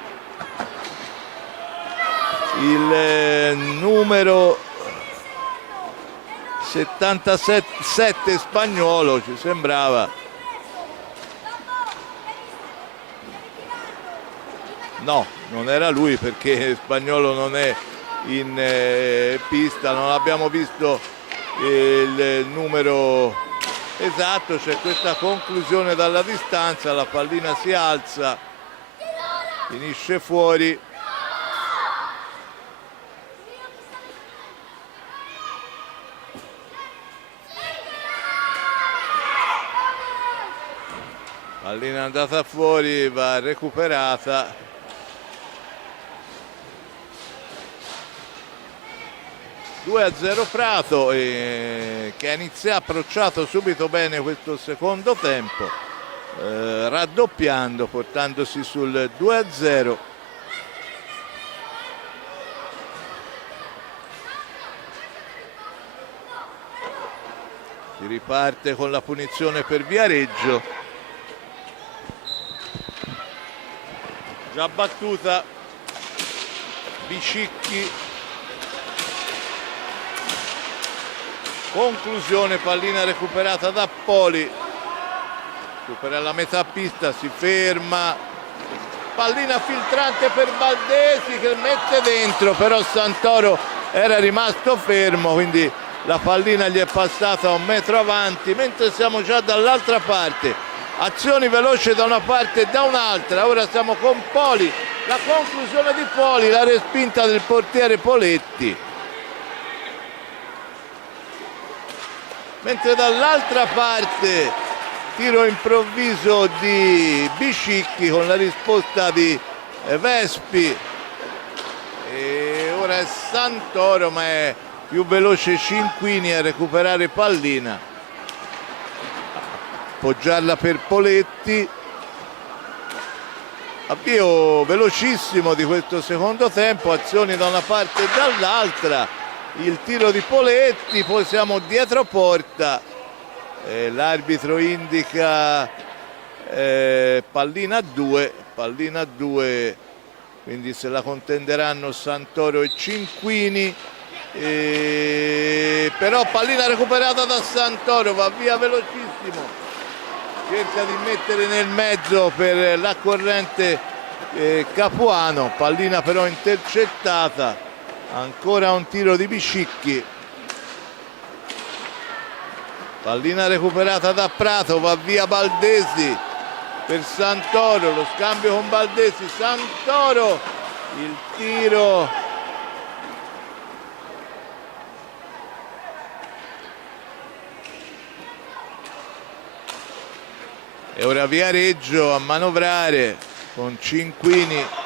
il numero 77 Spagnuolo, ci sembrava. No, non era lui perché Spagnuolo non è in pista, non abbiamo visto il numero esatto. C'è questa conclusione dalla distanza, la pallina si alza, finisce fuori. Pallina è andata fuori, va recuperata. (2-0) Prato, che ha approcciato subito bene questo secondo tempo, raddoppiando, portandosi sul 2-0. Si riparte con la punizione per Viareggio. Già battuta Bicicchi, conclusione, pallina recuperata da Poli, supera la metà pista, si ferma, pallina filtrante per Baldesi che mette dentro, però Santoro era rimasto fermo, quindi la pallina gli è passata 1 metro avanti, mentre siamo già dall'altra parte. Azioni veloci da una parte e da un'altra. Ora siamo con Poli, la conclusione di Poli, la respinta del portiere Poletti, mentre dall'altra parte tiro improvviso di Bicicchi con la risposta di Vespi, e ora è Santoro, ma è più veloce Cinquini a recuperare pallina, appoggiarla per Poletti, avvio velocissimo di questo secondo tempo, azioni da una parte e dall'altra, il tiro di Poletti, poi siamo dietro porta, l'arbitro indica pallina a 2, quindi se la contenderanno Santoro e Cinquini. Però pallina recuperata da Santoro, va via velocissimo, cerca di mettere nel mezzo per la corrente Capuano, pallina però intercettata, ancora un tiro di Biscicchi, pallina recuperata da Prato, va via Baldesi per Santoro, lo scambio con Baldesi, Santoro, il tiro e ora Viareggio a manovrare con Cinquini,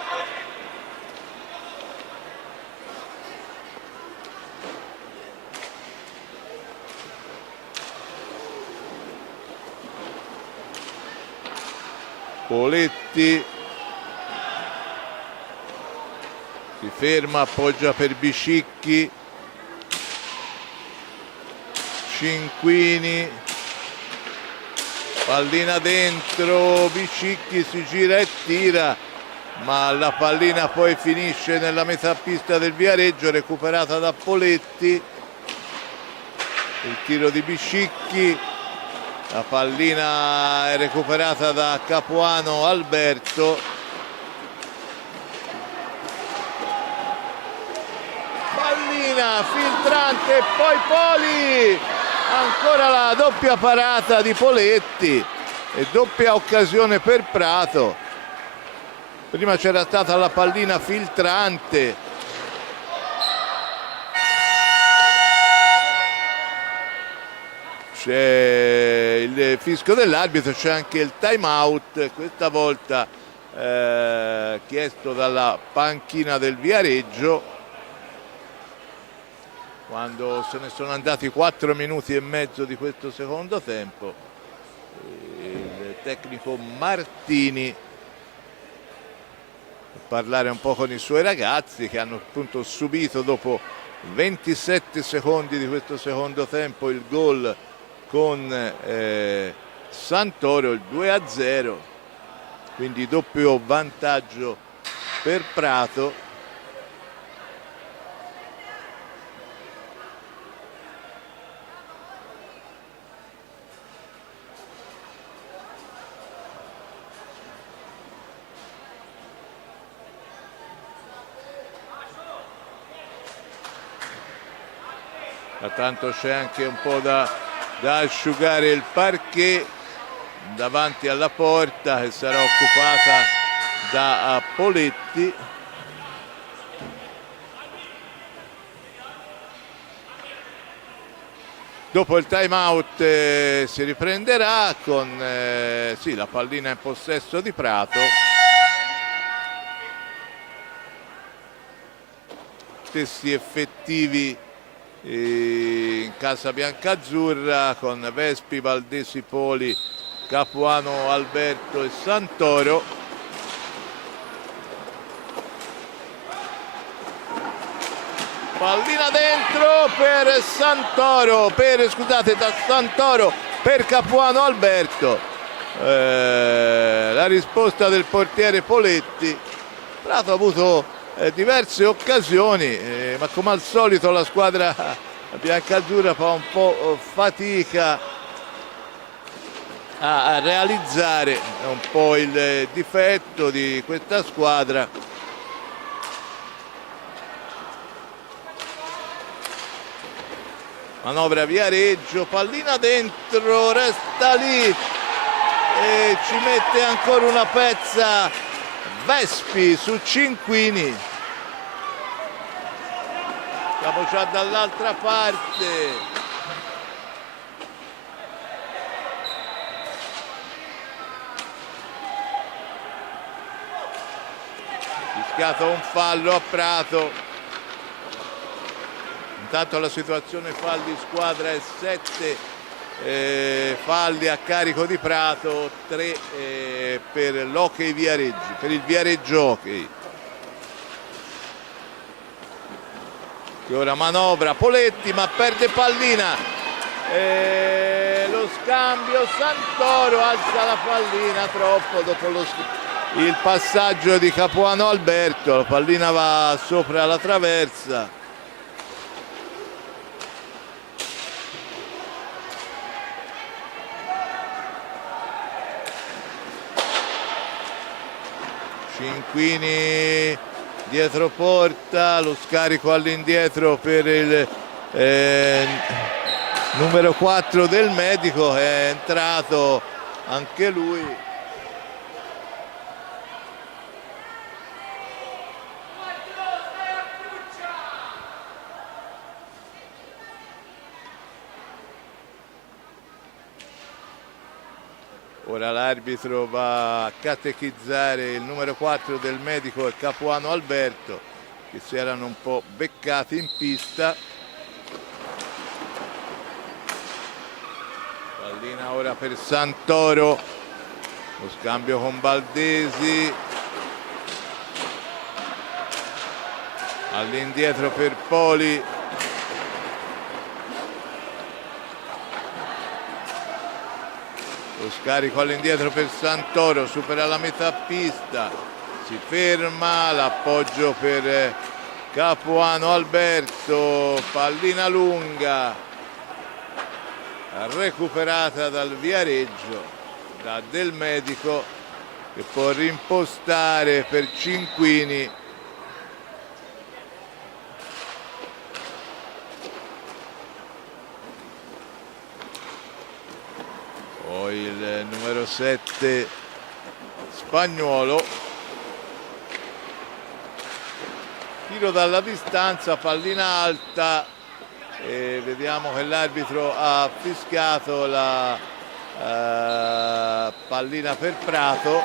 Poletti si ferma, appoggia per Biscicchi, Cinquini, pallina dentro, Biscicchi si gira e tira, ma la pallina poi finisce nella metà pista del Viareggio, recuperata da Poletti, il tiro di Biscicchi, la pallina è recuperata da Capuano Alberto, pallina filtrante e poi Poli, ancora la doppia parata di Poletti e doppia occasione per Prato. Prima c'era stata la pallina filtrante, c'è il fischio dell'arbitro, c'è anche il time out, questa volta chiesto dalla panchina del Viareggio, quando se ne sono andati 4 minuti e mezzo di questo secondo tempo. Il tecnico Martini a parlare un po' con i suoi ragazzi che hanno appunto subito dopo 27 secondi di questo secondo tempo il gol con Santoro, il 2-0, quindi doppio vantaggio per Prato. Tanto c'è anche un po' da asciugare il parquet davanti alla porta che sarà occupata da Poletti. Dopo il time out si riprenderà con sì, la pallina in possesso di Prato. Stessi effettivi in casa biancazzurra con Vespi, Valdesi, Poli, Capuano, Alberto e Santoro. Pallina dentro per Santoro, da Santoro per Capuano Alberto. La risposta del portiere Poletti. Prato ha avuto diverse occasioni, ma come al solito la squadra biancazzurra fa un po' fatica a realizzare, è un po' il difetto di questa squadra. Manovra Viareggio, pallina dentro, resta lì e ci mette ancora una pezza Vespi su Cinquini. Siamo già dall'altra parte. Fischiato un fallo a Prato. Intanto la situazione falli squadra è 7 falli a carico di Prato, 3 per l'Hockey Viareggio, per il Viareggio Hockey. Che ora manovra Poletti, ma perde pallina. Lo scambio, Santoro alza la pallina troppo dopo il passaggio di Capuano Alberto, la pallina va sopra la traversa. Cinquini dietro porta, lo scarico all'indietro per il numero 4 del Medico, è entrato anche lui. Ora l'arbitro va a catechizzare il numero 4 del Medico e Capuano Alberto, che si erano un po' beccati in pista. Pallina ora per Santoro, lo scambio con Baldesi, all'indietro per Poli. Lo scarico all'indietro per Santoro, supera la metà pista, si ferma, l'appoggio per Capuano Alberto, pallina lunga, recuperata dal Viareggio, da Del Medico, che può rimpostare per Cinquini. Poi il numero 7 Spagnuolo, tiro dalla distanza, pallina alta, e vediamo che l'arbitro ha fischiato la pallina per Prato.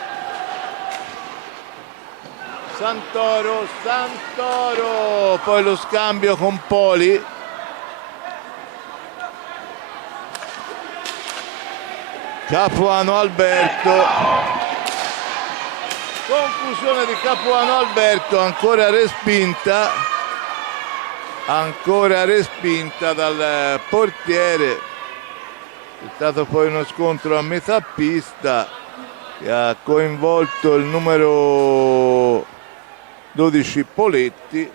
Santoro, poi lo scambio con Poli. Capuano Alberto, conclusione di Capuano Alberto, ancora respinta dal portiere. È stato poi uno scontro a metà pista che ha coinvolto il numero 12 Poletti.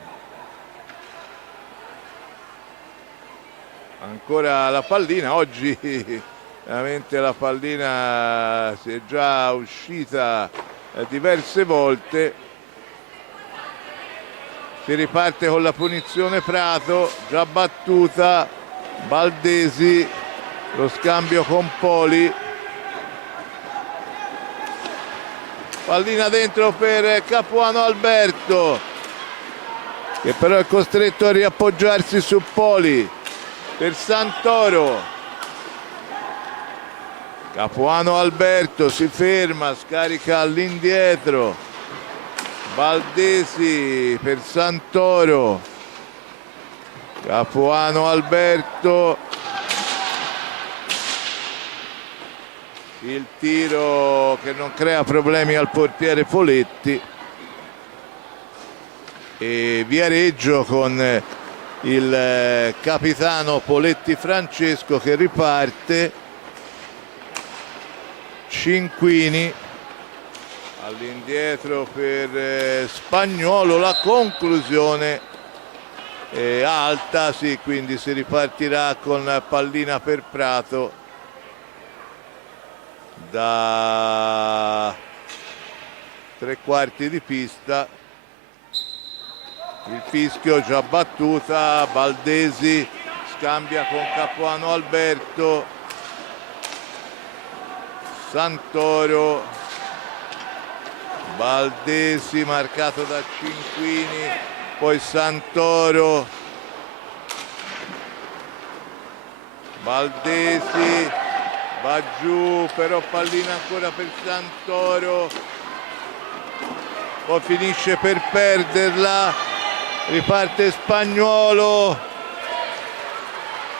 Ancora la pallina, oggi veramente la pallina si è già uscita diverse volte. Si riparte con la punizione Prato, già battuta, Baldesi, lo scambio con Poli, pallina dentro per Capuano Alberto, che però è costretto a riappoggiarsi su Poli, per Santoro. Capuano Alberto si ferma, scarica all'indietro, Baldesi per Santoro, Capuano Alberto, il tiro che non crea problemi al portiere Poletti, e Viareggio con il capitano Poletti Francesco che riparte. Cinquini all'indietro per Spagnuolo, la conclusione è alta, sì, quindi si ripartirà con pallina per Prato da 3/4 di pista. Il fischio, già battuta, Baldesi scambia con Capuano Alberto, Santoro, Baldesi marcato da Cinquini, poi Santoro, Baldesi va giù, però pallina ancora per Santoro, poi finisce per perderla, riparte Spagnuolo,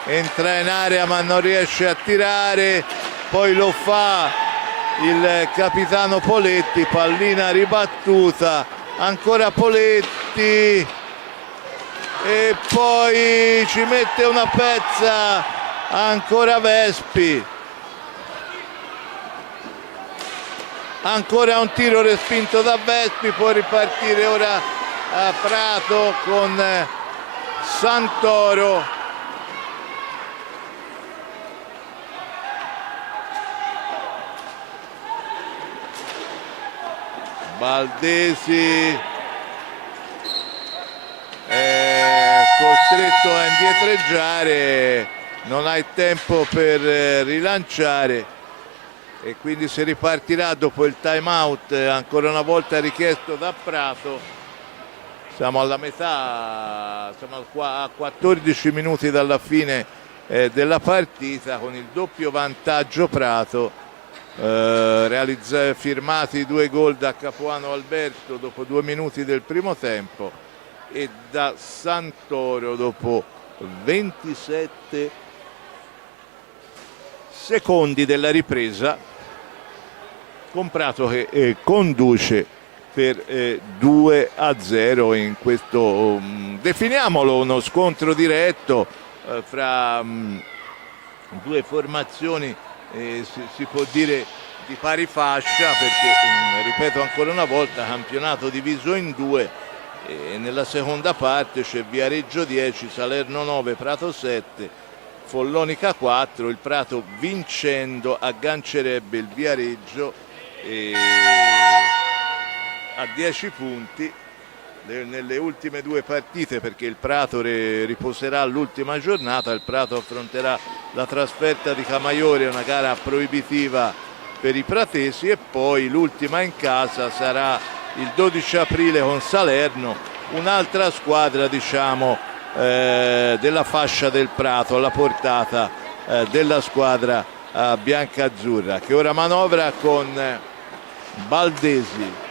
entra in area ma non riesce a tirare, poi lo fa il capitano Poletti, pallina ribattuta, ancora Poletti e poi ci mette una pezza ancora Vespi, ancora un tiro respinto da Vespi, può ripartire ora a Prato con Santoro. Baldesi è costretto a indietreggiare, non ha il tempo per rilanciare e quindi si ripartirà dopo il time out ancora una volta richiesto da Prato. Siamo alla metà, siamo a 14 minuti dalla fine della partita, con il doppio vantaggio Prato. Firmati 2 gol da Capuano Alberto dopo 2 minuti del primo tempo e da Santoro dopo 27 secondi della ripresa, con Prato che conduce per 2-0 in questo, definiamolo uno scontro diretto fra due formazioni, si può dire di pari fascia, perché ripeto ancora una volta, campionato diviso in 2 e nella seconda parte c'è Viareggio 10, Salerno 9, Prato 7, Follonica 4. Il Prato vincendo aggancerebbe il Viareggio a 10 punti nelle ultime 2 partite, perché il Prato riposerà l'ultima giornata. Il Prato affronterà la trasferta di Camaiore, una gara proibitiva per i pratesi, e poi l'ultima in casa sarà il 12 aprile con Salerno, un'altra squadra diciamo della fascia del Prato, alla portata della squadra biancazzurra, che ora manovra con Baldesi,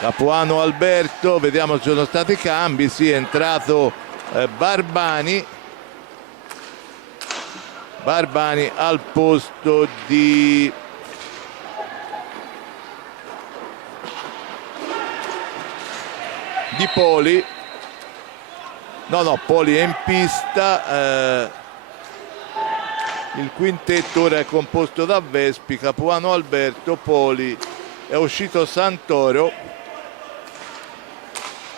Capuano Alberto, vediamo se sono stati cambi, sì, è entrato Barbani al posto di Poli. Poli è in pista. Il quintetto ora è composto da Vespi, Capuano Alberto, Poli, è uscito Santoro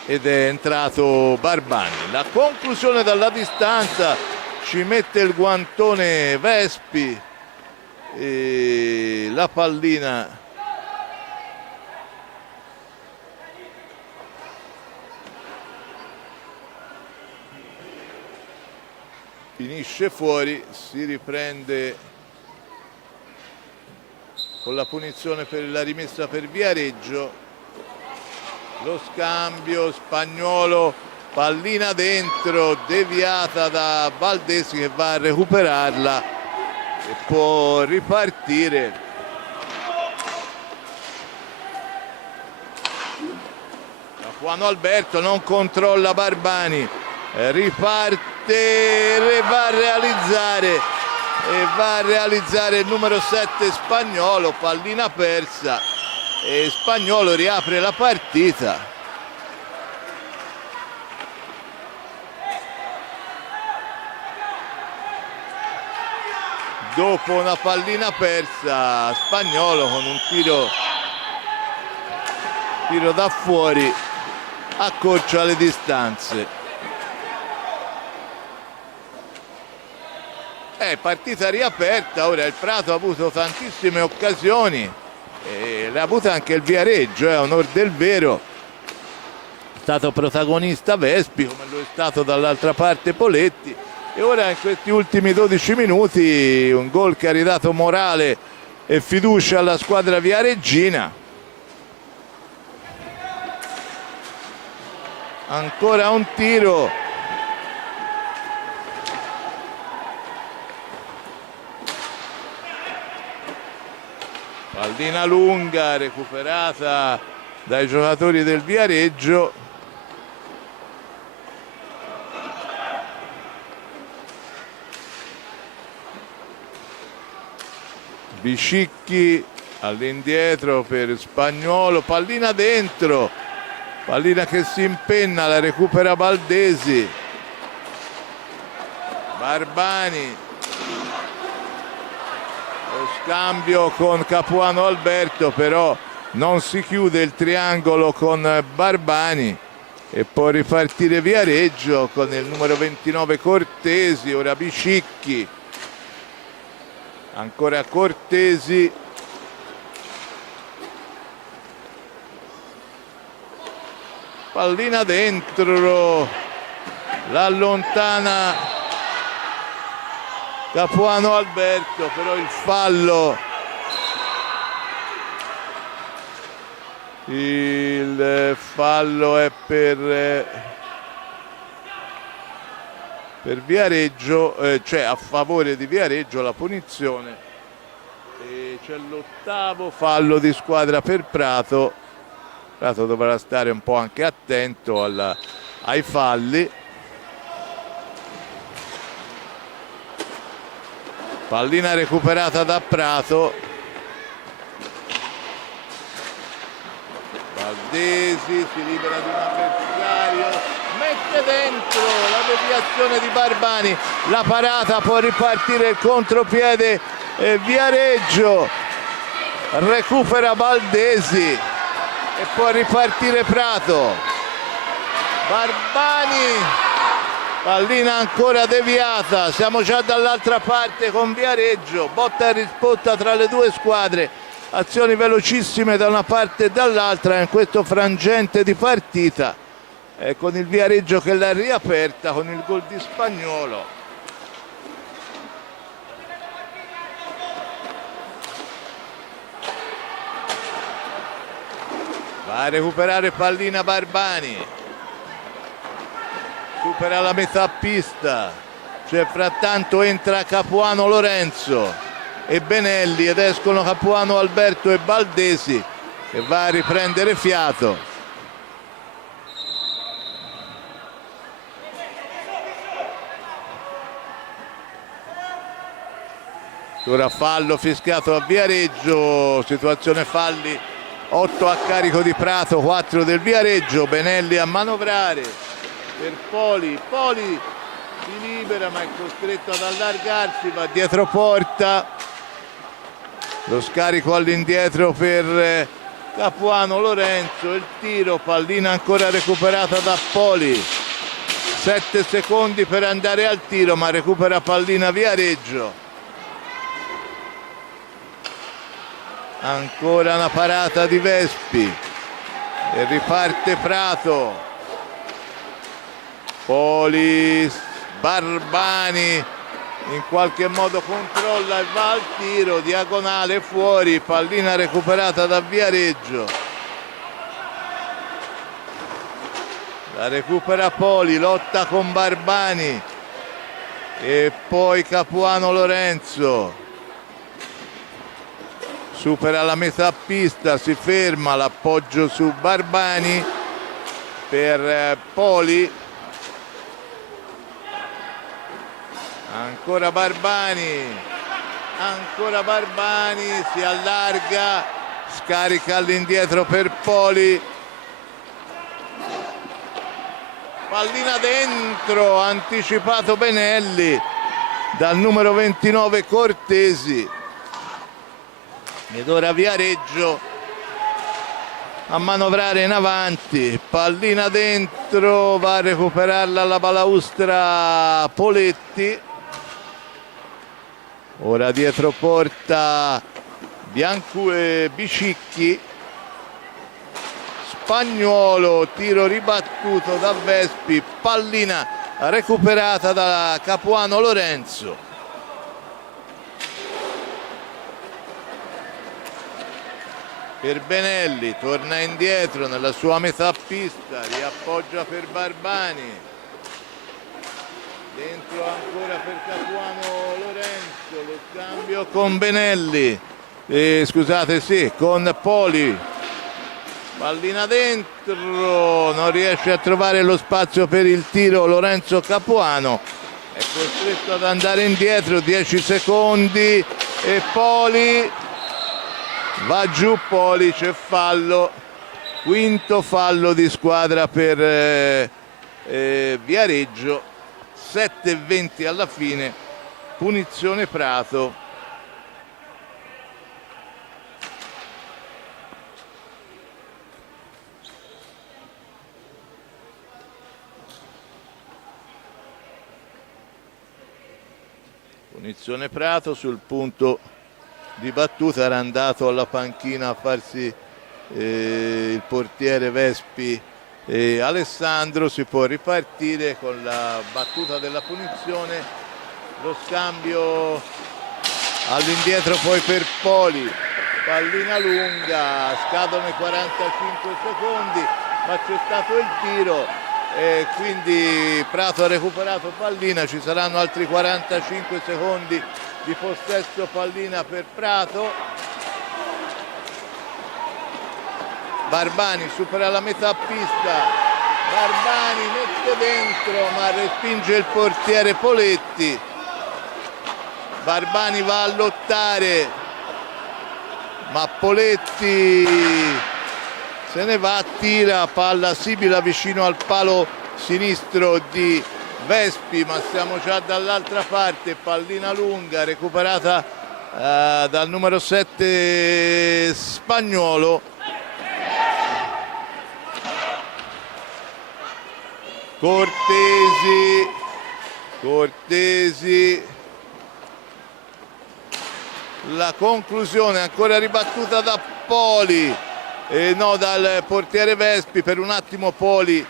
ed è entrato Barbani. La conclusione dalla distanza, ci mette il guantone Vespi e la pallina finisce fuori. Si riprende con la punizione per la rimessa per Viareggio. Lo scambio, Spagnolo, pallina dentro, deviata da Baldesi che va a recuperarla e può ripartire. Capuano Alberto non controlla Barbani, riparte e va a realizzare il numero 7 Spagnolo, pallina persa e Spagnolo riapre la partita. Dopo una pallina persa, Spagnolo con un tiro da fuori accorcia le distanze. Partita riaperta, ora il Prato ha avuto tantissime occasioni, le ha avute anche il Viareggio, a onor del vero. È stato protagonista Vespi, come lo è stato dall'altra parte Poletti, e ora in questi ultimi 12 minuti un gol che ha ridato morale e fiducia alla squadra viareggina. Ancora un tiro, pallina lunga recuperata dai giocatori del Viareggio. Biscicchi all'indietro per Spagnuolo, pallina dentro, pallina che si impenna, la recupera Baldesi. Barbani, lo scambio con Capuano Alberto, però non si chiude il triangolo con Barbani e può ripartire Viareggio con il numero 29 Cortesi. Ora Biscicchi, ancora Cortesi, pallina dentro, l'allontana Capuano Alberto, però il fallo è per Viareggio, cioè a favore di Viareggio la punizione, e c'è l'8º fallo di squadra per Prato. Prato dovrà stare un po' anche attento ai falli. Pallina recuperata da Prato. Baldesi si libera di un avversario, mette dentro la deviazione di Barbani, la parata, può ripartire il contropiede Viareggio, recupera Baldesi e può ripartire Prato. Barbani, pallina ancora deviata, siamo già dall'altra parte con Viareggio, botta e risposta tra le due squadre, azioni velocissime da una parte e dall'altra in questo frangente di partita, con il Viareggio che l'ha riaperta con il gol di Spagnuolo. Va a recuperare pallina Barbani, supera la metà pista, cioè frattanto entra Capuano Lorenzo e Benelli ed escono Capuano Alberto e Baldesi, che va a riprendere fiato. Ora fallo fischiato a Viareggio, situazione falli, 8 a carico di Prato, 4 del Viareggio. Benelli a manovrare per Poli si libera ma è costretto ad allargarsi, va dietro porta, lo scarico all'indietro per Capuano Lorenzo, il tiro, pallina ancora recuperata da Poli, 7 secondi per andare al tiro ma recupera pallina Viareggio. Ancora una parata di Vespi e riparte Prato. Poli, Barbani in qualche modo controlla e va al tiro, diagonale fuori, pallina recuperata da Viareggio. La recupera Poli, lotta con Barbani e poi Capuano Lorenzo. Supera la metà pista, si ferma, l'appoggio su Barbani per Poli. Ancora Barbani, si allarga, scarica all'indietro per Poli. Pallina dentro, anticipato Benelli dal numero 29 Cortesi. Ed ora Viareggio a manovrare in avanti, pallina dentro, va a recuperarla alla balaustra Poletti. Ora dietro porta Biscicchi. Spagnuolo, tiro ribattuto da Vespi, pallina recuperata da Capuano Lorenzo. Per Benelli, torna indietro nella sua metà pista, riappoggia per Barbani, dentro ancora per Capuano Lorenzo, lo scambio con Benelli, con Poli, pallina dentro, non riesce a trovare lo spazio per il tiro Lorenzo Capuano, è costretto ad andare indietro, 10 secondi, e Poli, va giù Poli, c'è fallo, quinto fallo di squadra per Viareggio, 7:20 alla fine, punizione Prato. Punizione Prato, sul punto di battuta era andato alla panchina a farsi il portiere Vespi Alessandro. Si può ripartire con la battuta della punizione, lo scambio all'indietro poi per Poli, pallina lunga, scadono i 45 secondi ma c'è stato il tiro e quindi Prato ha recuperato pallina, ci saranno altri 45 secondi di possesso pallina per Prato. Barbani supera la metà pista, Barbani mette dentro ma respinge il portiere Poletti. Barbani va a lottare ma Poletti se ne va, tira, palla sibila vicino al palo sinistro di Vespi, ma siamo già dall'altra parte, pallina lunga recuperata dal numero 7 Spagnuolo. Cortesi, la conclusione ancora ribattuta da Poli. No, dal portiere Vespi, per un attimo Poli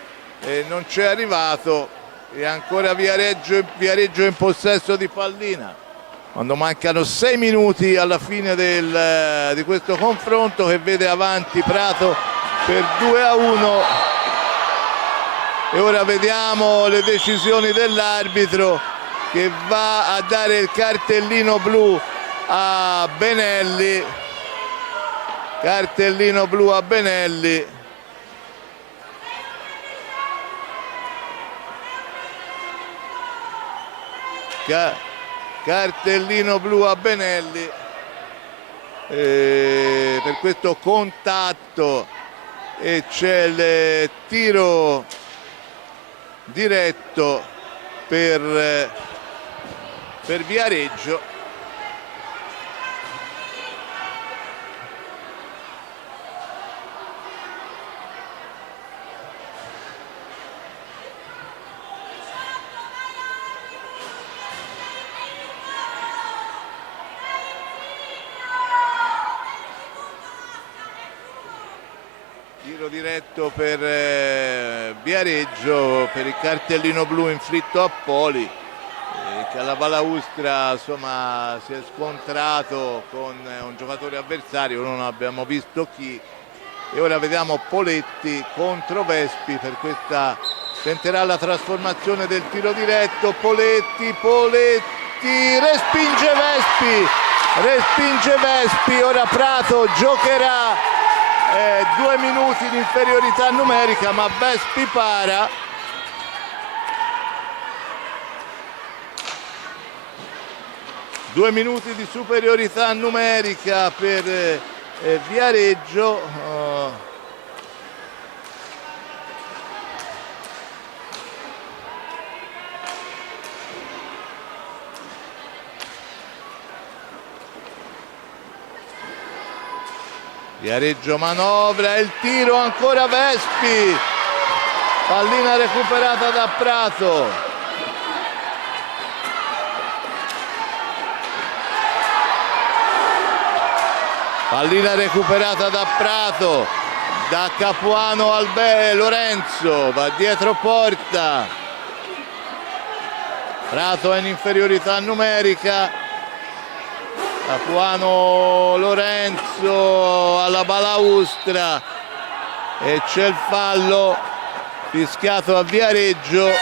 non c'è arrivato e ancora Viareggio in possesso di pallina quando mancano 6 minuti alla fine di questo confronto che vede avanti Prato per 2-1. E ora vediamo le decisioni dell'arbitro che va a dare il cartellino blu a Benelli. Cartellino blu a Benelli. Cartellino blu a Benelli per questo contatto e c'è il tiro diretto per Viareggio. Diretto per Viareggio, per il cartellino blu inflitto a Poli che alla balaustra insomma si è scontrato con un giocatore avversario, non abbiamo visto chi, e ora vediamo Poletti contro Vespi, per questa tenterà la trasformazione del tiro diretto. Poletti respinge Vespi, ora Prato giocherà 2 minuti di inferiorità numerica ma Vespi para. Due minuti di superiorità numerica per Viareggio. Viareggio manovra, il tiro ancora Vespi, pallina recuperata da Prato. Pallina recuperata da Prato, da Capuano Lorenzo, va dietro porta. Prato è in inferiorità numerica. Capuano Lorenzo alla balaustra e c'è il fallo fischiato a Viareggio e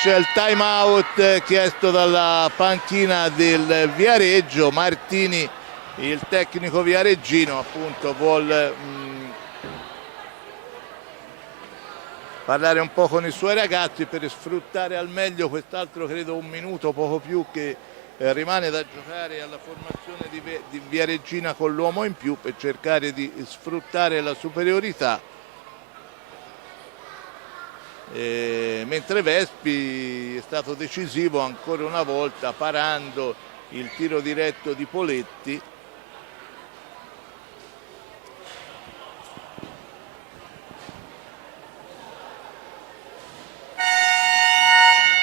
c'è il time out chiesto dalla panchina del Viareggio. Martini, il tecnico viareggino, appunto vuol parlare un po' con i suoi ragazzi per sfruttare al meglio quest'altro, credo un minuto, poco più, che rimane da giocare alla formazione di Viareggina con l'uomo in più per cercare di sfruttare la superiorità, mentre Vespi è stato decisivo ancora una volta parando il tiro diretto di Poletti.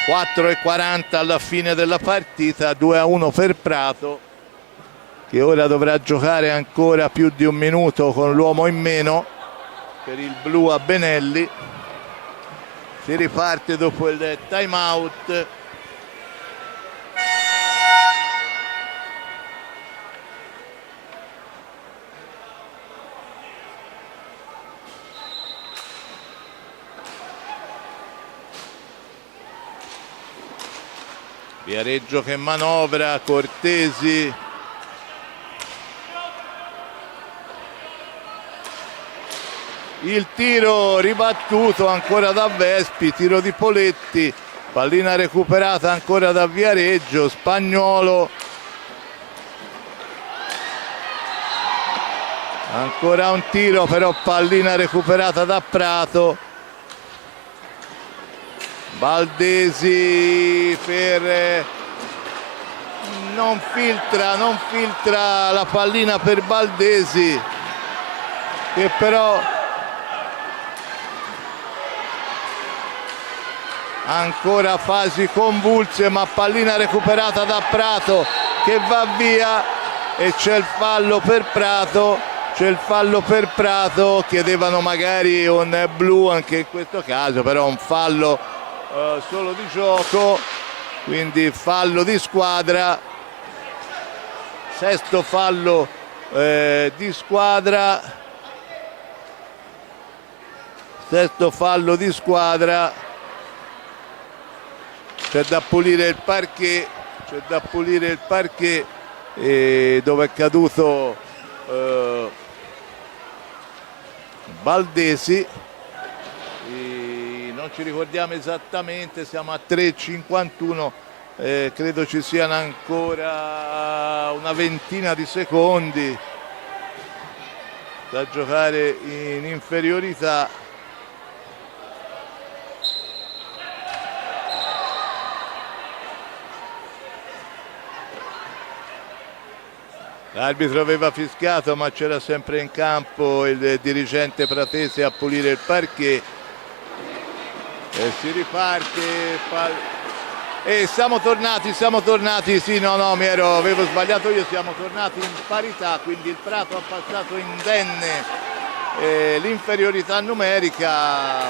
(4:40) alla fine della partita, 2-1 per Prato, che ora dovrà giocare ancora più di un minuto con l'uomo in meno per il blu a Benelli. Si riparte dopo il time out. Viareggio che manovra, Cortesi, il tiro ribattuto ancora da Vespi, tiro di Poletti, pallina recuperata ancora da Viareggio, Spagnolo, ancora un tiro però pallina recuperata da Prato. Baldesi non filtra la pallina per Baldesi, che però ancora fasi convulse, ma pallina recuperata da Prato che va via e c'è il fallo per Prato. Chiedevano magari un blu anche in questo caso, però un fallo solo di gioco, quindi fallo di squadra, sesto fallo di squadra, c'è da pulire il parquet, dove è caduto Baldesi. Non ci ricordiamo esattamente, siamo a 3:51, credo ci siano ancora una ventina di secondi da giocare in inferiorità. L'arbitro aveva fischiato, ma c'era sempre in campo il dirigente pratese a pulire il parquet. E si riparte e siamo tornati, sì, avevo sbagliato io, siamo tornati in parità, quindi il Prato ha passato indenne l'inferiorità numerica,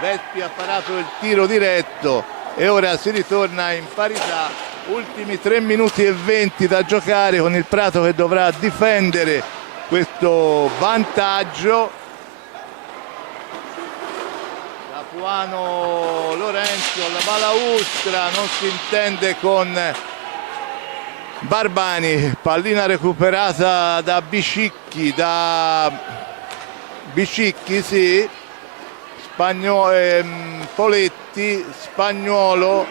Vespi ha parato il tiro diretto e ora si ritorna in parità. Ultimi 3 minuti e 20 da giocare, con il Prato che dovrà difendere questo vantaggio. Capuano Lorenzo alla balaustra, non si intende con Barbani, pallina recuperata da Bicicchi, sì, Poletti, Spagnolo,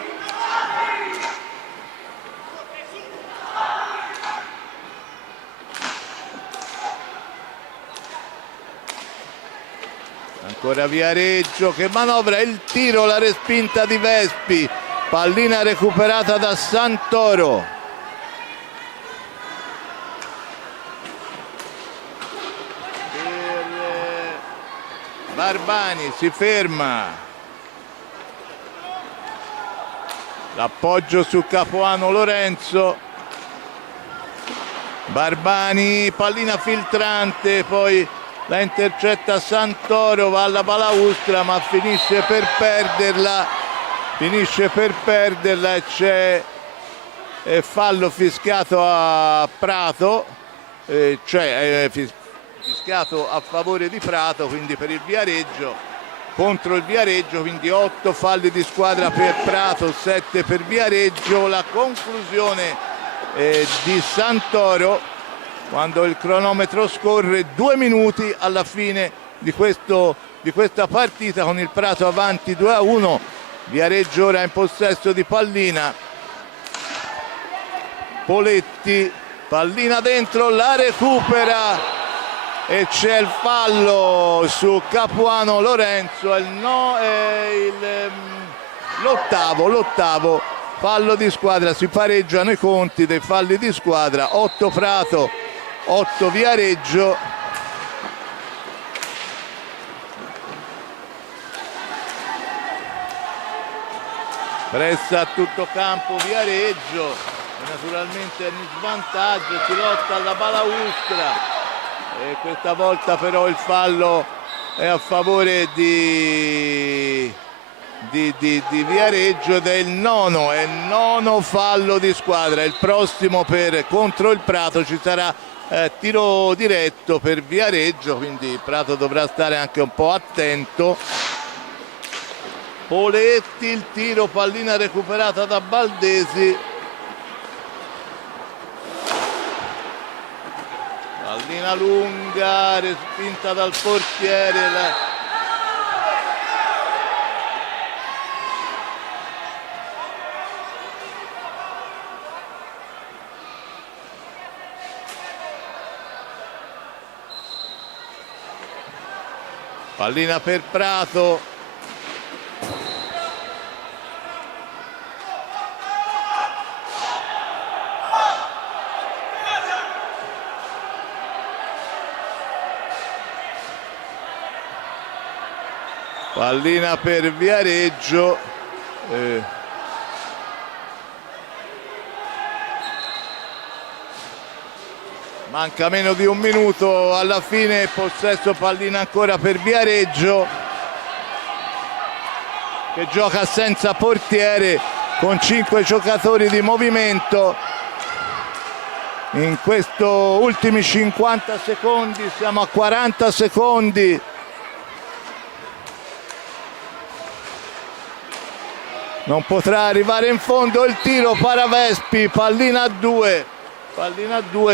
ancora Viareggio che manovra il tiro, la respinta di Vespi, pallina recuperata da Santoro. Barbani si ferma, l'appoggio su Capuano Lorenzo, Barbani, pallina filtrante, poi la intercetta Santoro, va alla balaustra ma finisce per perderla e c'è fallo fischiato a Prato, fischiato a favore di Prato, quindi per il Viareggio, contro il Viareggio, quindi 8 falli di squadra per Prato, 7 per Viareggio. La conclusione di Santoro quando il cronometro scorre, 2 minuti alla fine di questa partita, con il Prato avanti 2-1. Viareggio ora in possesso di pallina. Poletti, pallina dentro, la recupera e c'è il fallo su Capuano Lorenzo, l'ottavo fallo di squadra. Si pareggiano i conti dei falli di squadra, 8 Prato, 8 Viareggio. Pressa a tutto campo Viareggio, naturalmente è in svantaggio, si lotta alla balaustra e questa volta però il fallo è a favore di Viareggio ed è il nono fallo di squadra. Il prossimo contro il Prato ci sarà tiro diretto per Viareggio, quindi Prato dovrà stare anche un po' attento. Poletti, il tiro, pallina recuperata da Baldesi, pallina lunga respinta dal portiere. Pallina per Prato, pallina per Viareggio, manca meno di un minuto alla fine, possesso pallina ancora per Viareggio che gioca senza portiere con 5 giocatori di movimento. In questi ultimi 50 secondi siamo a 40 secondi. Non potrà arrivare in fondo il tiro, Paravespi, pallina a 2,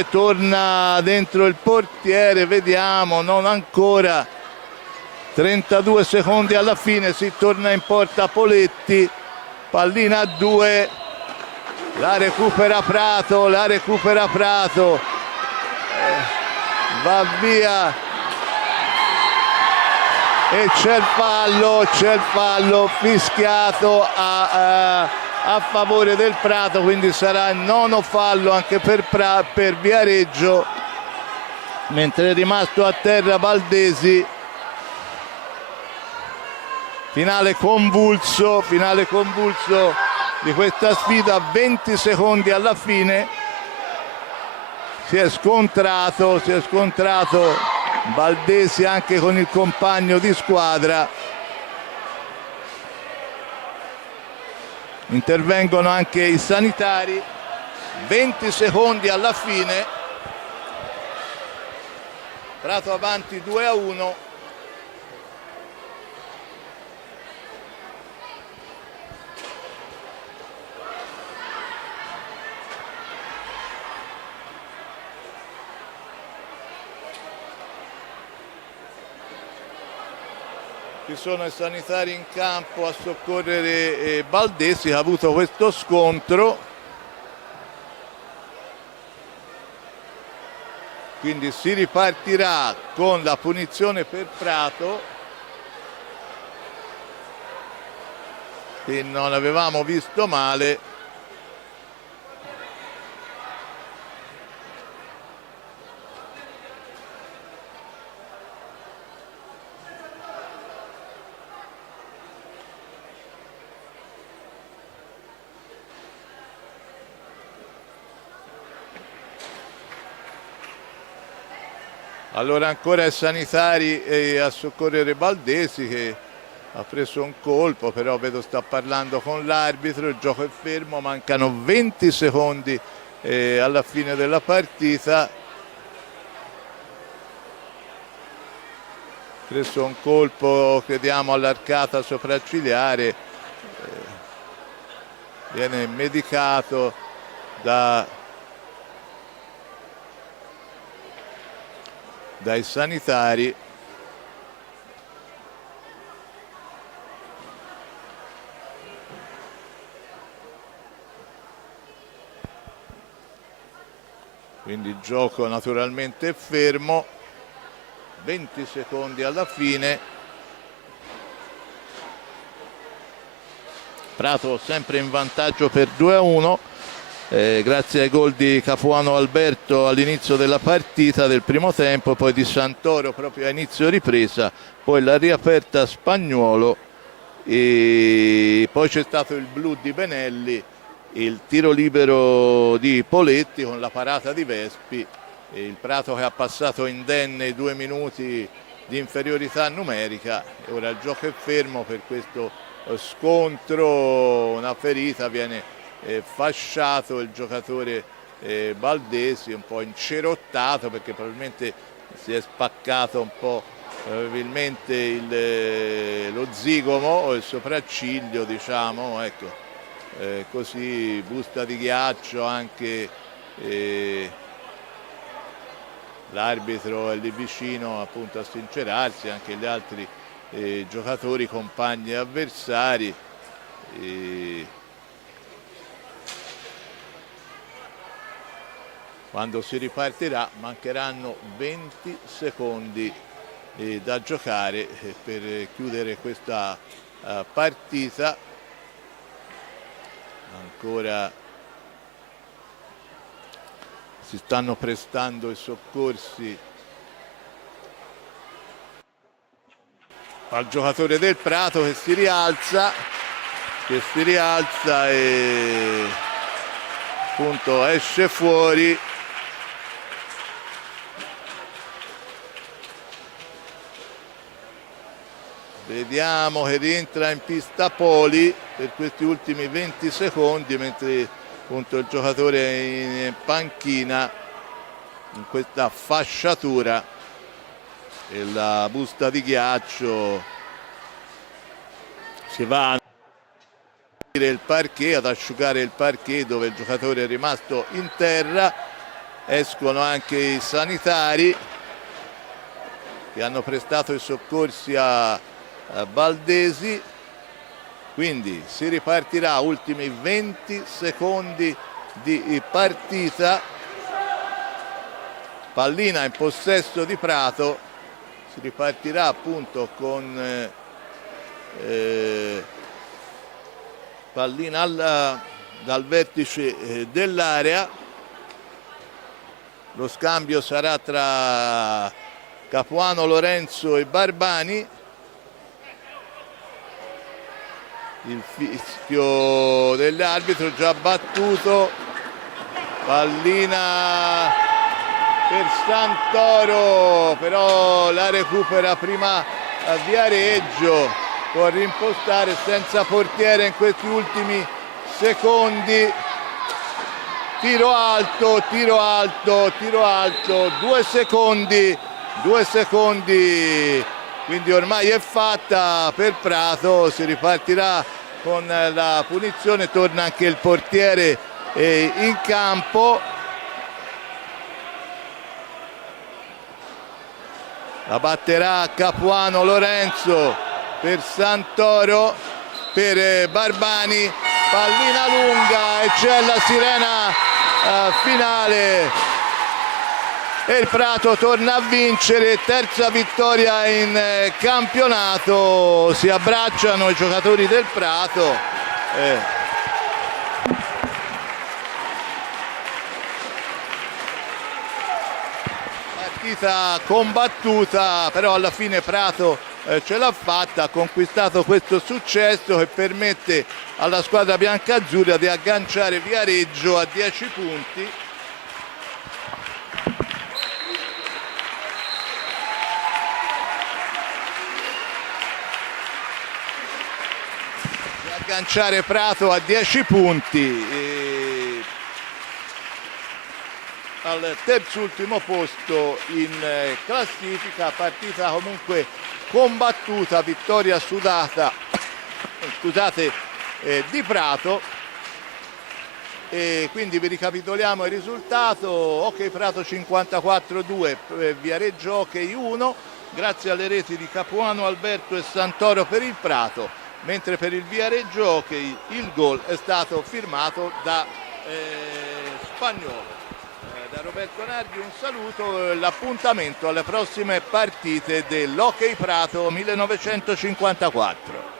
torna dentro il portiere, vediamo, non ancora. 32 secondi alla fine, si torna in porta Poletti, pallina a 2, la recupera Prato, va via. E c'è il fallo fischiato a favore del Prato, quindi sarà il nono fallo anche per Viareggio, mentre è rimasto a terra Baldesi. Finale convulso di questa sfida, 20 secondi alla fine, si è scontrato Baldesi anche con il compagno di squadra. Intervengono anche i sanitari. 20 secondi alla fine, Prato avanti 2-1. Ci sono i sanitari in campo a soccorrere Baldesi, che ha avuto questo scontro. Quindi si ripartirà con la punizione per Prato, che non avevamo visto male. Allora ancora i sanitari a soccorrere Baldesi, che ha preso un colpo, però vedo sta parlando con l'arbitro, il gioco è fermo, mancano 20 secondi alla fine della partita. Preso un colpo, crediamo, all'arcata sopraccigliare, viene medicato dai sanitari. quindi il gioco naturalmente è fermo, 20 secondi alla fine. Prato sempre in vantaggio per 2-1, grazie ai gol di Capuano Alberto all'inizio della partita del primo tempo, poi di Santoro proprio a inizio ripresa, poi la riaperta Spagnuolo e poi c'è stato il blu di Benelli, il tiro libero di Poletti con la parata di Vespi, e il Prato che ha passato indenne i 2 minuti di inferiorità numerica e ora il gioco è fermo per questo scontro. Una ferita, viene fasciato il giocatore Baldesi, un po' incerottato perché probabilmente si è spaccato un po' probabilmente lo zigomo o il sopracciglio, diciamo, ecco, così busta di ghiaccio anche. L'arbitro è lì vicino appunto a sincerarsi, anche gli altri giocatori, compagni e avversari. Quando si ripartirà mancheranno 20 secondi da giocare per chiudere questa partita. Ancora si stanno prestando i soccorsi al giocatore del Prato che si rialza e appunto esce fuori. Vediamo che rientra in pista Poli per questi ultimi 20 secondi, mentre appunto il giocatore è in panchina in questa fasciatura e la busta di ghiaccio si va a il parquet, ad asciugare il parquet dove il giocatore è rimasto in terra. Escono anche i sanitari che hanno prestato i soccorsi a Baldesi, quindi si ripartirà, ultimi 20 secondi di partita. Pallina in possesso di Prato, si ripartirà appunto con pallina dal vertice dell'area. Lo scambio sarà tra Capuano, Lorenzo e Barbani. Il fischio dell'arbitro già battuto, pallina per Santoro, però la recupera prima a Viareggio, può rimpostare senza portiere in questi ultimi secondi. Tiro alto, 2 secondi, quindi ormai è fatta per Prato, si ripartirà con la punizione, torna anche il portiere in campo. La batterà Capuano Lorenzo per Santoro, per Barbani, pallina lunga e c'è la sirena finale. E il Prato torna a vincere, terza vittoria in campionato. Si abbracciano i giocatori del Prato. Partita combattuta, però alla fine Prato ce l'ha fatta, ha conquistato questo successo che permette alla squadra biancazzurra di agganciare Viareggio a 10 punti. Agganciare Prato a 10 punti al terzultimo posto in classifica. Partita comunque combattuta, vittoria sudata di Prato, e quindi vi ricapitoliamo il risultato. Ok Prato 54-2, Viareggio Hockey 1, grazie alle reti di Capuano Alberto e Santoro per il Prato, mentre per il Viareggio Hockey il gol è stato firmato da Spagnuolo. Da Roberto Nardi un saluto, l'appuntamento alle prossime partite dell'Hockey Prato 1954.